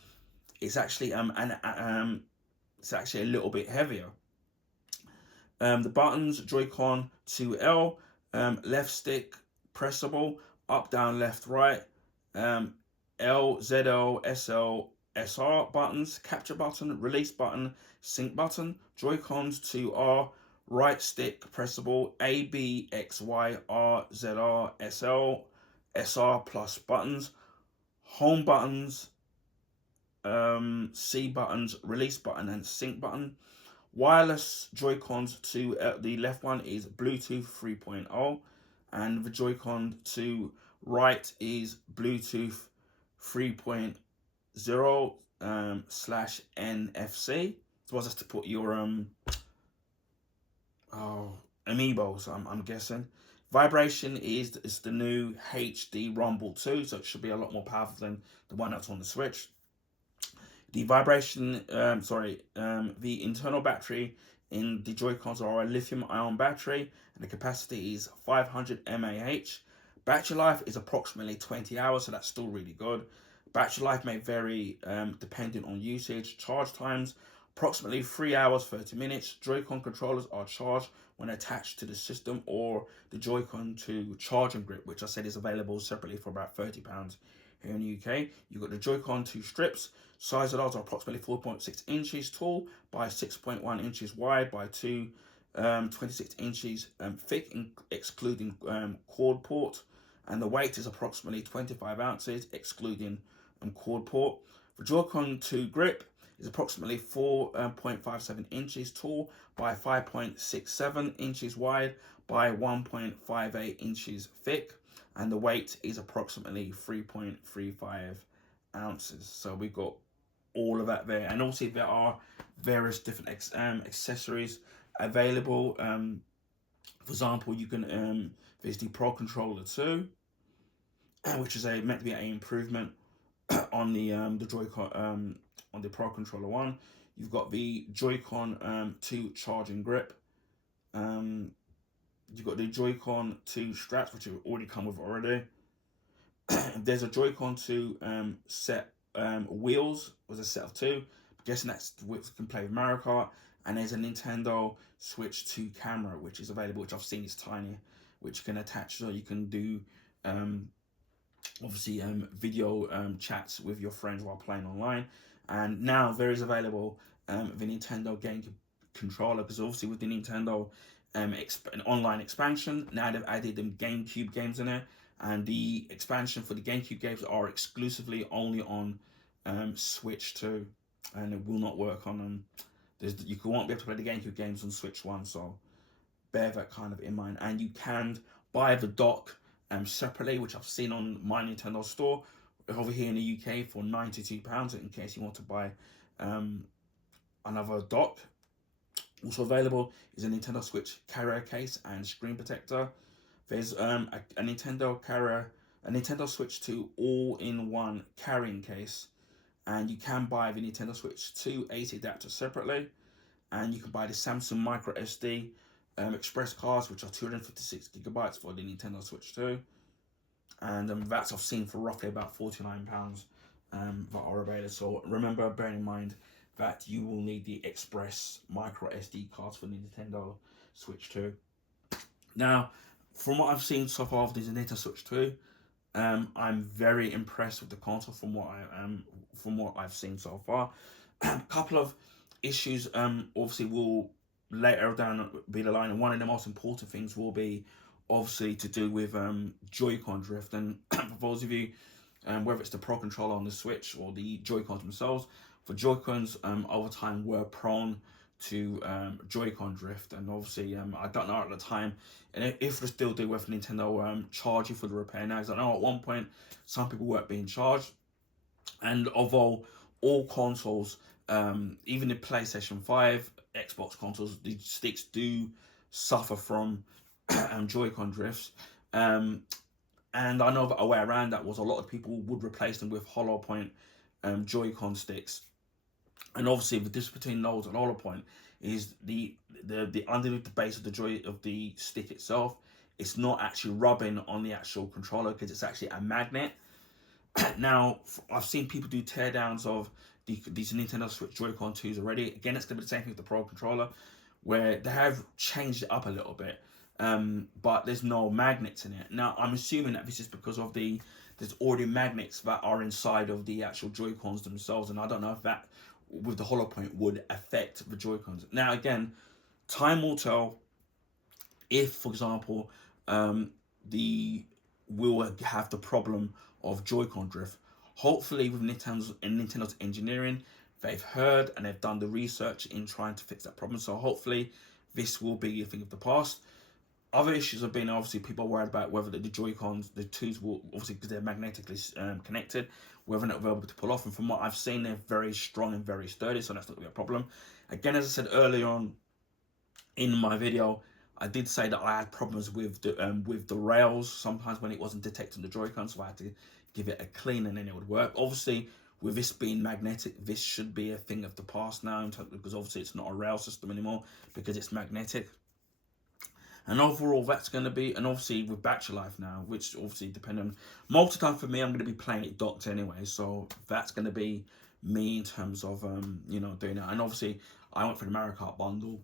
it's actually it's actually a little bit heavier. The buttons, Joy-Con 2L, left stick pressable, up, down, left, right, L, ZL, SL, SR buttons, capture button, release button, sync button. Joy-Cons 2R, right stick pressable, A, B, X, Y, R, ZR, SL, SR plus buttons. Home buttons, C buttons, release button, and sync button. Wireless Joy-Cons to the left one is Bluetooth 3.0, and the Joy-Con to right is Bluetooth 3.0 slash NFC. So just to put your amiibos, I'm guessing. Vibration is the new HD Rumble 2, so it should be a lot more powerful than the one that's on the Switch. The vibration, the internal battery in the Joy-Cons are a lithium-ion battery, and the capacity is 500 mAh. Battery life is approximately 20 hours, so that's still really good. Battery life may vary depending on usage. Charge times, approximately 3 hours, 30 minutes. Joy-Con controllers are charged when attached to the system, or the Joy-Con to charging grip, which I said is available separately for about £30 here in the UK. You've got the Joy-Con 2 strips. Size of those are approximately 4.6 inches tall by 6.1 inches wide by 26 inches thick, excluding cord port. And the weight is approximately 25 ounces, excluding cord port. The Joy-Con 2 grip is approximately 4.57 inches tall by 5.67 inches wide by 1.58 inches thick, and the weight is approximately 3.35 ounces. So we've got all of that there, and also there are various different accessories available. For example, you can there's the Pro Controller 2, which is meant to be an improvement on the Joy-Con on the Pro Controller 1. You've got the Joy-Con 2 charging grip. You've got the Joy-Con 2 straps, which have already come with already. There's a Joy-Con 2 set wheels, was a set of 2. I'm guessing that's which can play with Mario Kart. And there's a Nintendo Switch 2 camera, which is available, which I've seen is tiny, which you can attach so you can do obviously video chats with your friends while playing online. And now there is available the Nintendo Game Controller, because obviously with the Nintendo an online expansion, now they've added them GameCube games in there, and the expansion for the GameCube games are exclusively only on Switch 2, and it will not work on you won't be able to play the GameCube games on Switch 1, so bear that kind of in mind. And you can buy the dock separately, which I've seen on my Nintendo store over here in the UK for £92, in case you want to buy another dock. Also available is a Nintendo Switch carrier case and screen protector. There's a Nintendo Switch 2 all-in-one carrying case, and you can buy the Nintendo Switch 2 AC adapter separately, and you can buy the Samsung Micro SD express cards, which are 256 gigabytes for the Nintendo Switch 2, and that's I've seen for roughly about £49 that are available. So remember, bear in mind that you will need the express micro SD cards for the Nintendo Switch 2. Now, from what I've seen so far of the Nintendo Switch 2, I'm very impressed with the console from what I've seen so far. A couple of issues obviously will later down be the line, and one of the most important things will be obviously to do with Joy-Con drift. And for those of you whether it's the Pro Controller on the Switch or the Joy-Cons themselves, for Joy-Cons over time were prone to Joy-Con drift, and obviously I don't know at the time, and if they still do, with Nintendo charge you for the repair now, because I know at one point some people weren't being charged. And although all consoles, even the PlayStation 5, Xbox consoles, the sticks do suffer from Joy-Con drifts, and I know that a way around that was a lot of people would replace them with hollow point Joy-Con sticks. And obviously the difference between those and hollow point is the underneath the base of the stick itself, it's not actually rubbing on the actual controller, because it's actually a magnet. Now, I've seen people do teardowns of these Nintendo Switch Joy-Con 2s already. Again, it's going to be the same thing with the Pro Controller, where they have changed it up a little bit, but there's no magnets in it. Now, I'm assuming that this is because of there's already magnets that are inside of the actual Joy-Cons themselves, and I don't know if that, with the hollow point, would affect the Joy-Cons. Now, again, time will tell if, for example, we'll have the problem of Joy-Con drift. Hopefully, with Nintendo's engineering, they've heard and they've done the research in trying to fix that problem. So hopefully this will be a thing of the past. Other issues have been, obviously, people are worried about whether the Joy-Cons, the twos will, obviously because they're magnetically connected, whether or not they're able to pull off. And from what I've seen, they're very strong and very sturdy, so that's not going to be a problem. Again, as I said earlier on in my video, I did say that I had problems with the rails sometimes when it wasn't detecting the Joy-Con, so I had to give it a clean and then it would work. Obviously, with this being magnetic, this should be a thing of the past now, because obviously it's not a rail system anymore because it's magnetic. And overall, that's going to be, and obviously with battery life now, which obviously depending on, most of the time for me, I'm going to be playing it docked anyway. So that's going to be me in terms of, you know, doing that. And obviously, I went for the Mario Kart bundle,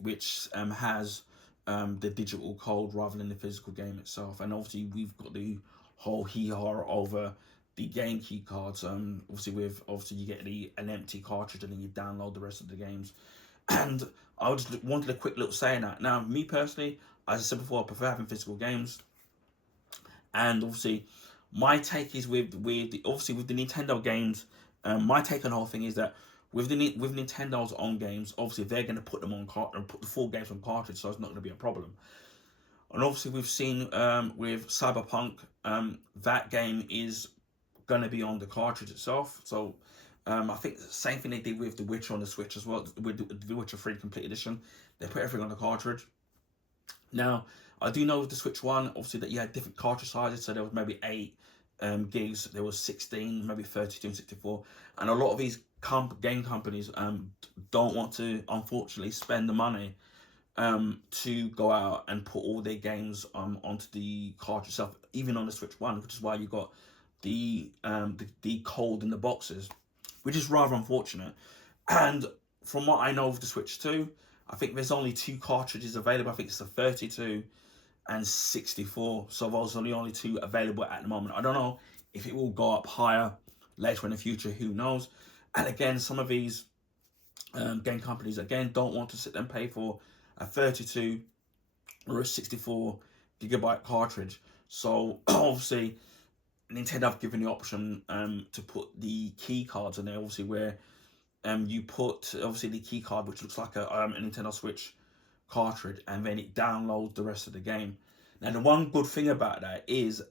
which has the digital code rather than the physical game itself. And obviously, we've got the whole hee-haw over the game key cards. Obviously you get an empty cartridge and then you download the rest of the games. And I just wanted a quick little say in that. Now, me personally, as I said before, I prefer having physical games. And obviously, my take is with the Nintendo games. My take on the whole thing is that with Nintendo's own games, obviously they're going to put them on and put the full games on cartridge, so it's not going to be a problem. And obviously, we've seen with Cyberpunk, that game is going to be on the cartridge itself. So I think the same thing they did with The Witcher on the Switch as well, with The Witcher 3 Complete Edition. They put everything on the cartridge. Now, I do know with the Switch 1, obviously, that you had different cartridge sizes, so there was maybe 8 gigs, there was 16, maybe 32 and 64. And a lot of these game companies don't want to, unfortunately, spend the money to go out and put all their games onto the cartridge itself, even on the Switch 1, which is why you got the code in the boxes, which is rather unfortunate. And from what I know of the Switch 2, I think there's only 2 cartridges available. I think it's the 32 and 64. So those are the only 2 available at the moment. I don't know if it will go up higher later in the future. Who knows? And again, some of these game companies, again, don't want to sit and pay for a 32 or a 64 gigabyte cartridge. So obviously, Nintendo have given the option to put the key cards in there, obviously, where you put obviously the key card, which looks like a Nintendo Switch cartridge, and then it downloads the rest of the game. Now, the one good thing about that is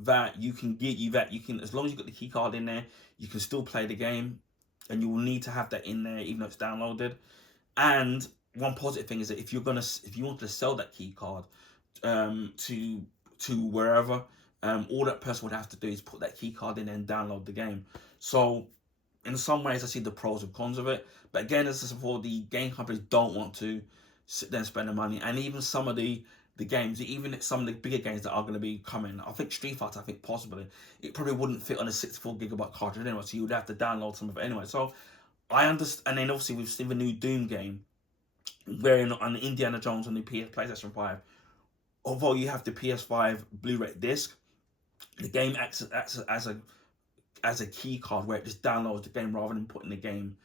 that you can as long as you got the key card in there, you can still play the game, and you will need to have that in there even though it's downloaded. And one positive thing is that if you want to sell that key card to wherever, all that person would have to do is put that key card in and download the game. So in some ways, I see the pros and cons of it. But again, as I said before, the game companies don't want to sit there and spend the money. And even some of the games, even some of the bigger games that are going to be coming, I think Street Fighter, I think possibly, it probably wouldn't fit on a 64 gigabyte cartridge anyway. So you would have to download some of it anyway. So I understand. And then obviously we've seen the new Doom game, where on Indiana Jones on the PlayStation 5, although you have the PS5 Blu-ray disc, the game acts as a key card where it just downloads the game rather than putting the game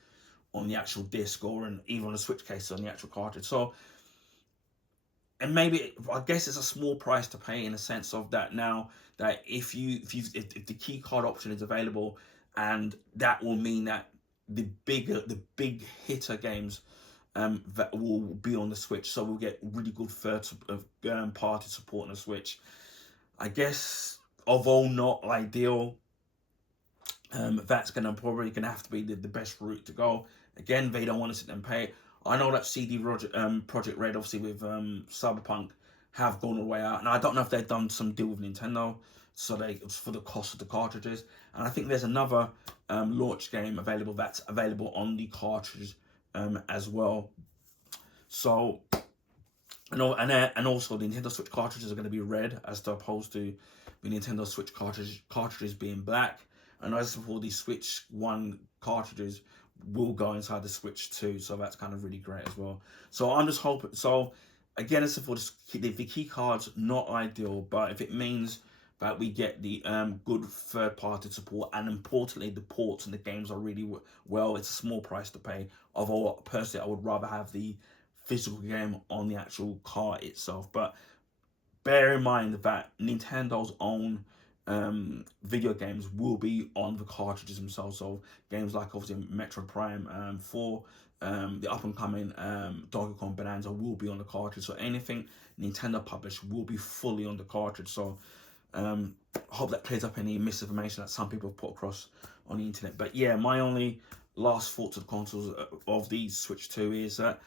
on the actual disc or even on a Switch case on the actual cartridge. So, and maybe I guess it's a small price to pay in a sense of that now that if the key card option is available, and that will mean that the big hitter games that will be on the Switch, so we'll get really good third party support on the Switch. I guess, although not ideal, that's probably gonna have to be the best route to go. Again, they don't want to sit and pay it. I know that CD Projekt Red, obviously with Cyberpunk, have gone away out, and I don't know if they've done some deal with Nintendo, so it's for the cost of the cartridges. And I think there's another launch game available that's available on the cartridge as well. So, and also the Nintendo Switch cartridges are going to be red as opposed to the Nintendo Switch cartridges being black. And as for the Switch 1 cartridges will go inside the Switch 2, so that's kind of really great as well. So I'm just hoping. So again, as for the key cards, not ideal, but if it means that we get the good third-party support, and importantly, the ports and the games are really well, it's a small price to pay. Although personally, I would rather have the physical game on the actual cart itself. But bear in mind that Nintendo's own video games will be on the cartridges themselves. So games like obviously Metroid Prime 4, the up and coming Donkey Kong Bonanza will be on the cartridge. So anything Nintendo published will be fully on the cartridge. So hope that clears up any misinformation that some people have put across on the internet. But yeah, my only last thoughts of the consoles of the Switch 2 is that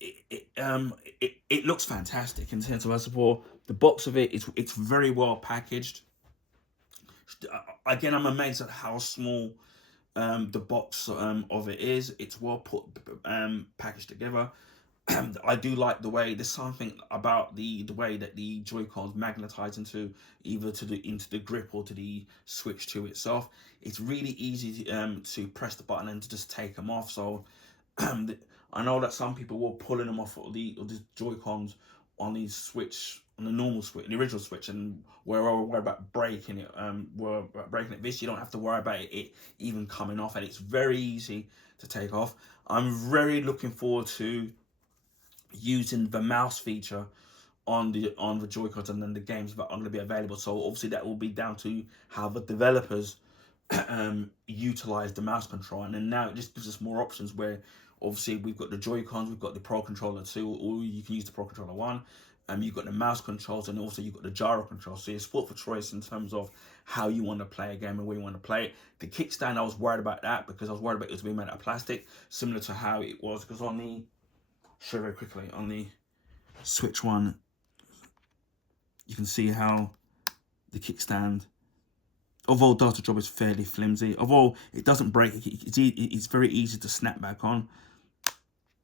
it looks fantastic in terms of, first of all, the box of it's very well packaged. Again, I'm amazed at how small the box of it is. It's well put, packaged together. I do like the way, there's something about the way that the Joy-Cons magnetize into the grip or to the Switch 2 itself. It's really easy to press the button and to just take them off. So I know that some people were pulling them off of the Joy-Cons on the Switch, on the normal Switch, the original Switch, and we're worried about breaking it. This, you don't have to worry about it even coming off, and it's very easy to take off. I'm very looking forward to using the mouse feature on the Joy-Cons and then the games that are going to be available. So obviously that will be down to how the developers utilize the mouse control, and then now it just gives us more options where obviously we've got the Joy-Cons, we've got the Pro Controller 2, or you can use the Pro Controller 1. You've got the mouse controls, and also you've got the gyro controls. So it's sport for choice in terms of how you want to play a game and where you want to play it. The kickstand, I was worried about that because I was worried about it was being made out of plastic, similar to how it was, because on the, show very quickly, on the Switch 1, you can see how the kickstand, although Data Drop is fairly flimsy, although it doesn't break, it's very easy to snap back on.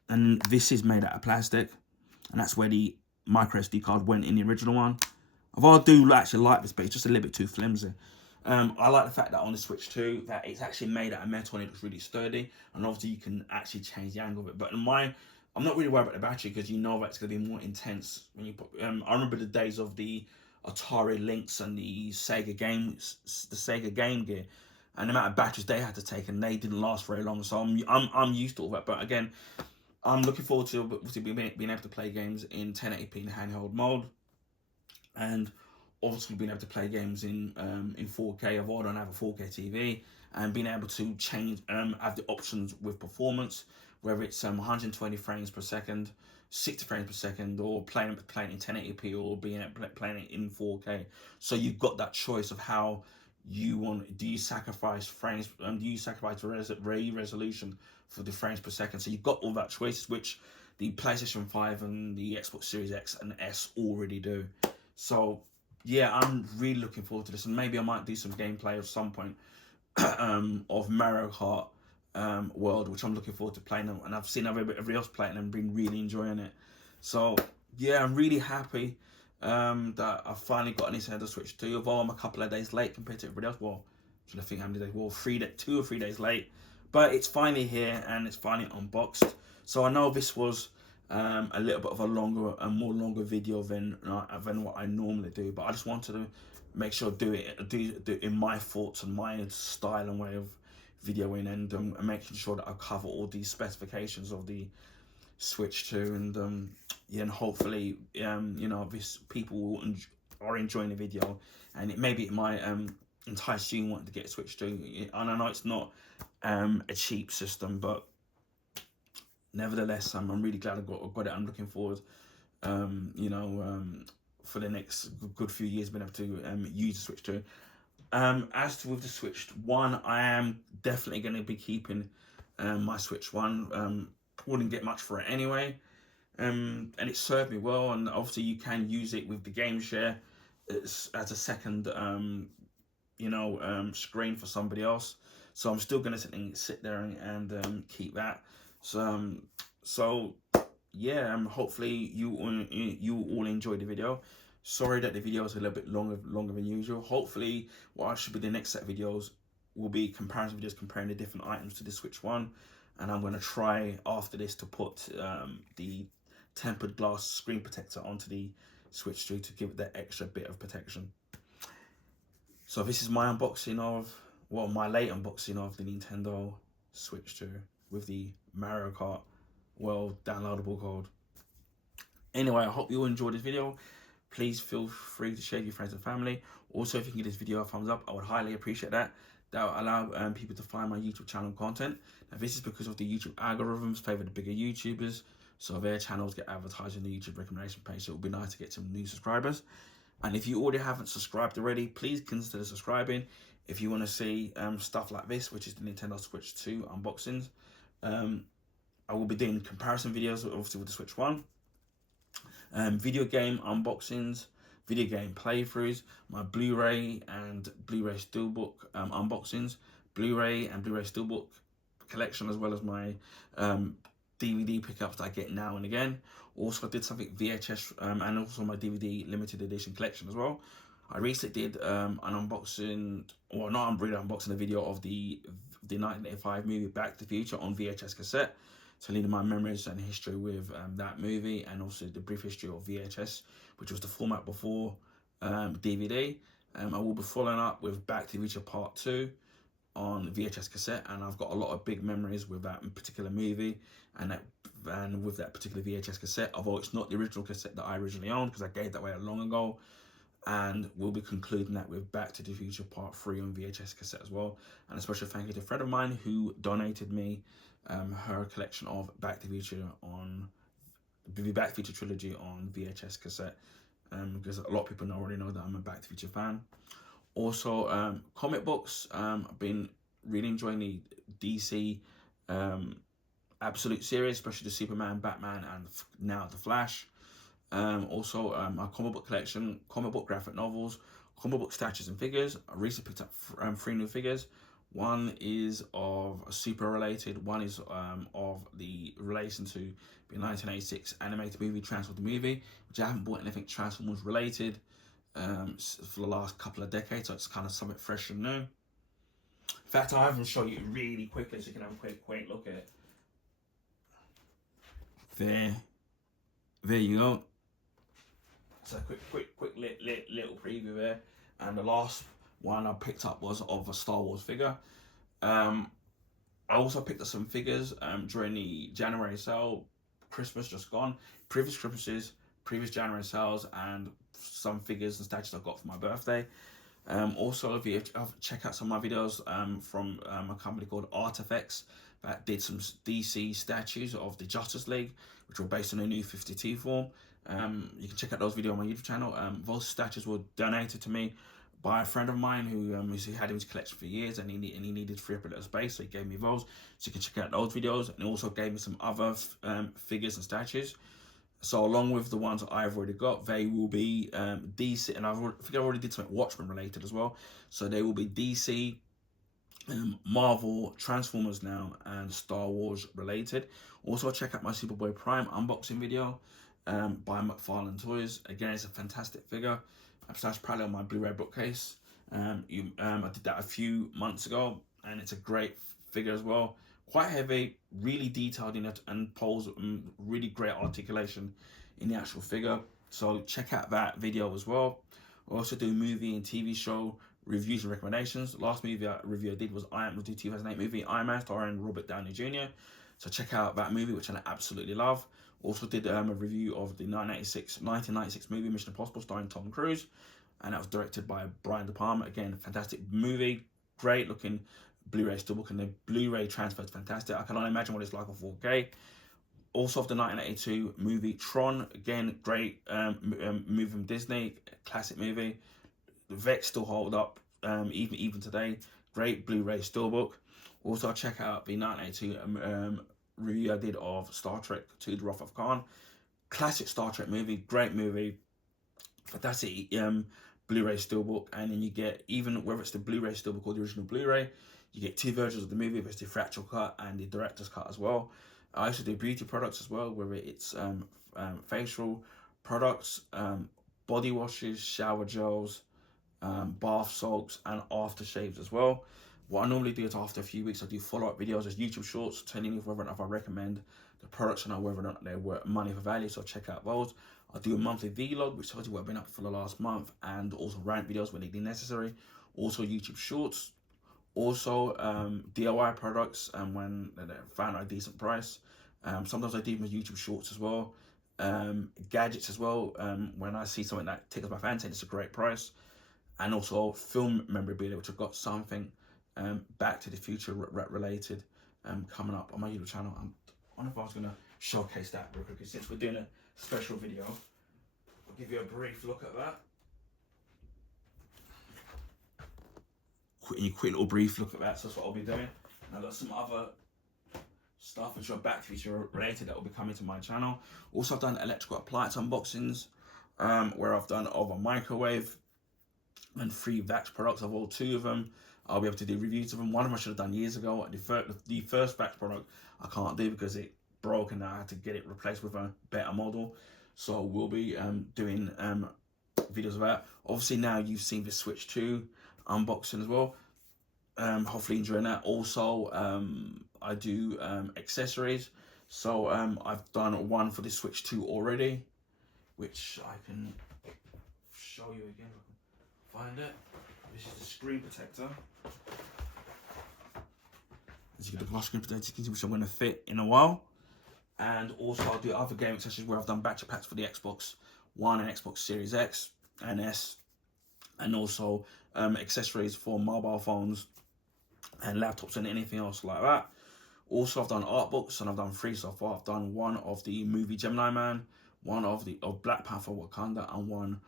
And this is made out of plastic, and that's where the micro SD card went in the original one. Although I do actually like this, but it's just a little bit too flimsy. I like the fact that on the Switch 2 that it's actually made out of metal and it looks really sturdy, and obviously you can actually change the angle of it. But I'm not really worried about the battery, because you know that it's going to be more intense when you put. I remember the days of the Atari Lynx and the Sega Game Gear, and the amount of batteries they had to take, and they didn't last very long. So I'm used to all that. But again, I'm looking forward to obviously being able to play games in 1080p in handheld mode, and obviously being able to play games in 4K. Although I don't have a 4K TV, and being able to change have the options with performance, whether it's 120 frames per second, 60 frames per second, or playing in 1080p, or playing it in 4K. So you've got that choice of how you want. Do you sacrifice frames? Do you sacrifice resolution for the frames per second? So you've got all that choices, which the PlayStation 5 and the Xbox Series X and S already do. So yeah, I'm really looking forward to this, and maybe I might do some gameplay at some point of Mario Kart World, which I'm looking forward to playing, and I've seen everybody else playing and been really enjoying it. So yeah, I'm really happy that I finally got an Nintendo Switch 2, although I'm a couple of days late compared to everybody else. Well, should I think how many days? Well, 2 or 3 days late, but it's finally here and it's finally unboxed. So I know this was a little bit of a longer video than what I normally do, but I just wanted to make sure do it in my thoughts and my style and way of videoing, and making sure that I cover all these specifications of the Switch 2, and yeah, and hopefully you know, this people are enjoying the video, and maybe it might entice you wanting to get a Switch 2. And I know it's not a cheap system, but nevertheless, I'm really glad I got it. I'm looking forward, you know, for the next good few years being able to use the Switch 2. As to with the Switch 1, I am definitely going to be keeping my Switch 1. Wouldn't get much for it anyway, and it served me well. And obviously you can use it with the Game Share as a second you know, screen for somebody else. So I'm still going to sit there and keep that. So yeah, hopefully you all enjoyed the video. Sorry that the video is a little bit longer than usual. Hopefully what should be the next set of videos will be comparison videos comparing the different items to the Switch 1, and I'm going to try after this to put the tempered glass screen protector onto the Switch 2 to give it that extra bit of protection. So this is my unboxing of, well, my late unboxing of the Nintendo Switch 2 with the Mario Kart World downloadable code. Anyway, I hope you all enjoyed this video. Please feel free to share with your friends and family. Also, if you can give this video a thumbs up, I would highly appreciate that. That will allow people to find my YouTube channel content. Now, this is because of the YouTube algorithms favor the bigger YouTubers, so their channels get advertised on the YouTube recommendation page. So it would be nice to get some new subscribers. And if you already haven't subscribed already, please consider subscribing. If you want to see stuff like this, which is the Nintendo Switch 2 unboxings, I will be doing comparison videos, obviously with the Switch 1. Video game unboxings, video game playthroughs, my Blu-ray and Blu-ray Steelbook unboxings, Blu-ray and Blu-ray Steelbook collection, as well as my DVD pickups that I get now and again. Also, I did something VHS and also my DVD limited edition collection as well. I recently did an unboxing, well, not really unboxing, a video of the 1985 movie Back to the Future on VHS cassette, telling my memories and history with that movie, and also the brief history of VHS, which was the format before DVD. I will be following up with Back to the Future Part 2 on VHS cassette, and I've got a lot of big memories with that particular movie and with that particular VHS cassette, although it's not the original cassette that I originally owned because I gave that away long ago. And we'll be concluding that with Back to the Future Part 3 on VHS cassette as well. And a special thank you to a friend of mine who donated me her collection of Back to the Future on the Back to the Future trilogy on VHS cassette, because a lot of people already know that I'm a Back to the Future fan. Also, comic books. I've been really enjoying the DC Absolute series, especially the Superman, Batman, and now the Flash. Also, my comic book collection, comic book graphic novels, comic book statues and figures. I recently picked up 3 new figures. One is of super related. One is of the relation to the 1986 animated movie Transformers the movie, which I haven't bought anything Transformers related for the last couple of decades, so it's kind of something fresh and new. In fact, I haven't show you really quickly so you can have a quick look at it. There you go. So quick little preview there. And the last one I picked up was of a Star Wars figure. I also picked up some figures during the January sale. Christmas just gone. Previous Christmases, previous January sales, and some figures and statues I got for my birthday. Also, if you check out some of my videos from a company called Artifacts that did some DC statues of the Justice League, which were based on a New 52 form. You can check out those videos on my YouTube channel. Those statues were donated to me by a friend of mine who had in his collection for years, and he needed free up a little space, so he gave me those. So you can check out those videos, and he also gave me some other figures and statues. So along with the ones that I've already got, they will be DC, and I think I already did something Watchmen related as well. So they will be DC, Marvel, Transformers now, and Star Wars related. Also check out my Superboy Prime unboxing video by McFarlane Toys. Again, it's a fantastic figure. I'm proudly on my Blu-ray bookcase. I did that a few months ago, and it's a great figure as well. Quite heavy, really detailed in it, and pulls really great articulation in the actual figure. So check out that video as well. I also do movie and TV show reviews and recommendations. The last review I did was the 2008 movie Iron Man, starring Robert Downey Jr. So check out that movie, which I absolutely love. Also did a review of the 1996 movie Mission Impossible, starring Tom Cruise, and that was directed by Brian De Palma. Again, fantastic movie, great looking Blu-ray steelbook, and the Blu-ray transfer is fantastic. I can only imagine what it's like on 4K. Also of the 1982 movie Tron, again, great movie from Disney, classic movie. The VEX still hold up even today. Great Blu-ray steelbook. Also check out the 1982 review I did of Star Trek II: The Wrath of Khan. Classic Star Trek movie, great movie, fantastic Blu-ray steelbook. And then you get, even whether it's the Blu-ray steelbook or the original Blu-ray, you get 2 versions of the movie. There's the theatrical cut and the director's cut as well. I also do beauty products as well, whether it's facial products, body washes, shower gels, bath salts, and aftershaves as well. What I normally do is, after a few weeks, I do follow-up videos as YouTube shorts telling you whether or not I recommend the products and whether or not they're worth money for value, so check out those. I do a monthly vlog, which tells you what I've been up for the last month, and also rant videos when they be necessary. Also YouTube shorts. Also DIY products when they're found at a decent price. Sometimes I do my YouTube shorts as well. gadgets as well. When I see something that tickles my fancy, it's a great price. And also film memorabilia, which I've got something Back to the Future related coming up on my YouTube channel. I wonder if I was going to showcase that real quickly. Since we're doing a special video, I'll give you a brief look at that. Quick little brief look at that. So that's what I'll be doing. And I've got some other stuff which are Back to the Future related that will be coming to my channel. Also, I've done electrical appliance unboxings where I've done over microwave and 3 Vax products. I've all 2 of them. I'll be able to do reviews of them. One of them I should have done years ago. The first Vax product I can't do because it broke and I had to get it replaced with a better model. So we'll be doing videos of that. Obviously now you've seen the Switch 2 unboxing as well. Hopefully enjoying that. Also I do accessories. So I've done one for the Switch 2 already, which I can show you again. Find it. This is the screen protector. As you get the glass screen protector, which I'm going to fit in a while. And also I'll do other game accessories where I've done battery packs for the Xbox One and Xbox Series X and S. And also accessories for mobile phones and laptops and anything else like that. Also I've done art books and I've done 3 so far. I've done one of the movie Gemini Man, one of Black Panther Wakanda, and one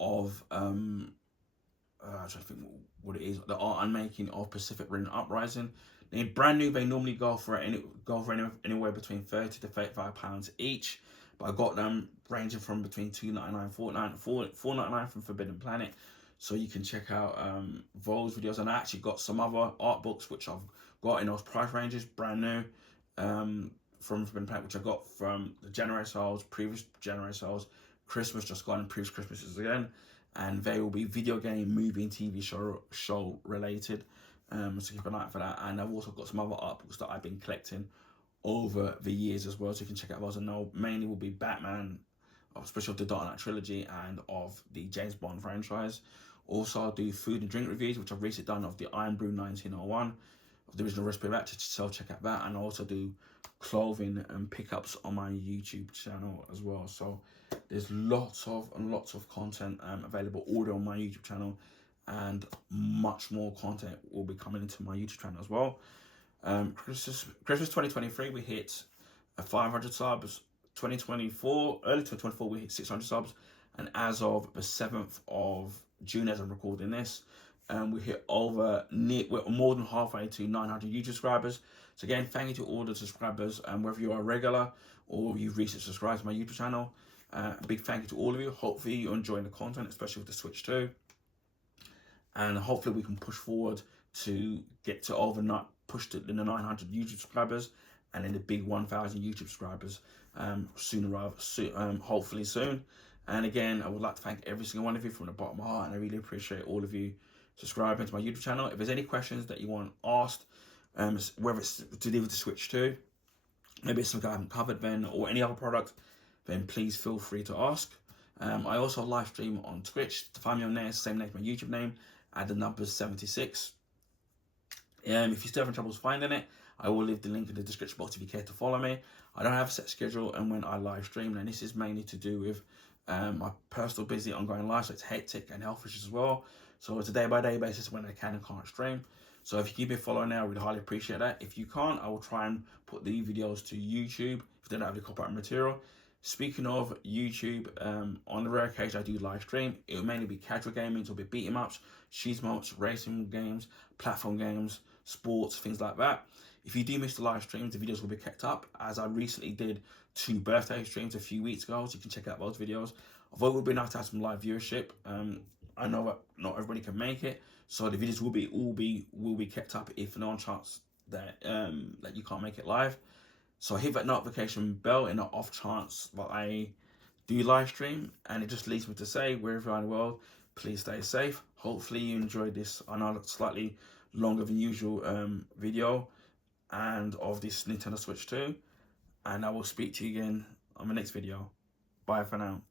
of I'm trying to think what it is. The art I'm making of Pacific Rim Uprising. They're brand new. They normally go for anywhere between £30 to £35 each. But I got them ranging from between $2.99, $4.99 from Forbidden Planet. So you can check out those videos. And I actually got some other art books which I've got in those price ranges, brand new, from Forbidden Planet, which I got from the January sales, previous January sales, Christmas just gone, and previous Christmases again. And they will be video game, movie, and TV show related. So keep an eye out for that. And I've also got some other art books that I've been collecting over the years as well. So you can check out those. And now mainly will be Batman, especially of the Dark Knight trilogy and of the James Bond franchise. Also, I'll do food and drink reviews, which I've recently done of the Iron Brew 1901, of the original recipe of that. So check out that. And I also do clothing and pickups on my YouTube channel as well. So there's lots of content available all on my YouTube channel, and much more content will be coming into my YouTube channel as well. Christmas 2023 we hit 500 subs. 2024, early 2024 we hit 600 subs, and as of the 7th of June, as I'm recording this, we hit we're more than halfway to 900 YouTube subscribers. So again, thank you to all the subscribers, and whether you are a regular or you've recently subscribed to my YouTube channel, a big thank you to all of you. Hopefully you're enjoying the content, especially with the Switch 2. And hopefully we can push forward to get to push to the 900 YouTube subscribers and then the big 1,000 YouTube subscribers hopefully soon. And again, I would like to thank every single one of you from the bottom of my heart, and I really appreciate all of you subscribing to my YouTube channel. If there's any questions that you want asked, whether it's to do with the Switch 2, maybe it's something I haven't covered then, or any other product, then please feel free to ask. I also live stream on Twitch. To find me on there, same name as my YouTube name, add the numbers 76. If you still having troubles finding it, I will leave the link in the description box if you care to follow me. I don't have a set schedule and when I live stream, and this is mainly to do with my personal busy ongoing life, so it's hectic and health issues as well. So it's a day-by-day basis when I can and can't stream. So if you keep me following now, I would highly appreciate that. If you can't, I will try and put the videos to YouTube if they don't have the copyright material. Speaking of YouTube, on the rare occasion I do live stream, it will mainly be casual gaming, so it'll be beat 'em ups, shoot 'em ups, racing games, platform games, sports, things like that. If you do miss the live streams, the videos will be kept up, as I recently did 2 birthday streams a few weeks ago, so you can check out those videos. Although it would be nice to have some live viewership, I know that not everybody can make it, so the videos will be kept up if no chance that that you can't make it live. So hit that notification bell in the off chance that I do live stream, and it just leads me to say, wherever you are in the world, please stay safe. Hopefully you enjoyed this, I know it's slightly longer than usual video and of this Nintendo Switch 2, and I will speak to you again on the next video. Bye for now.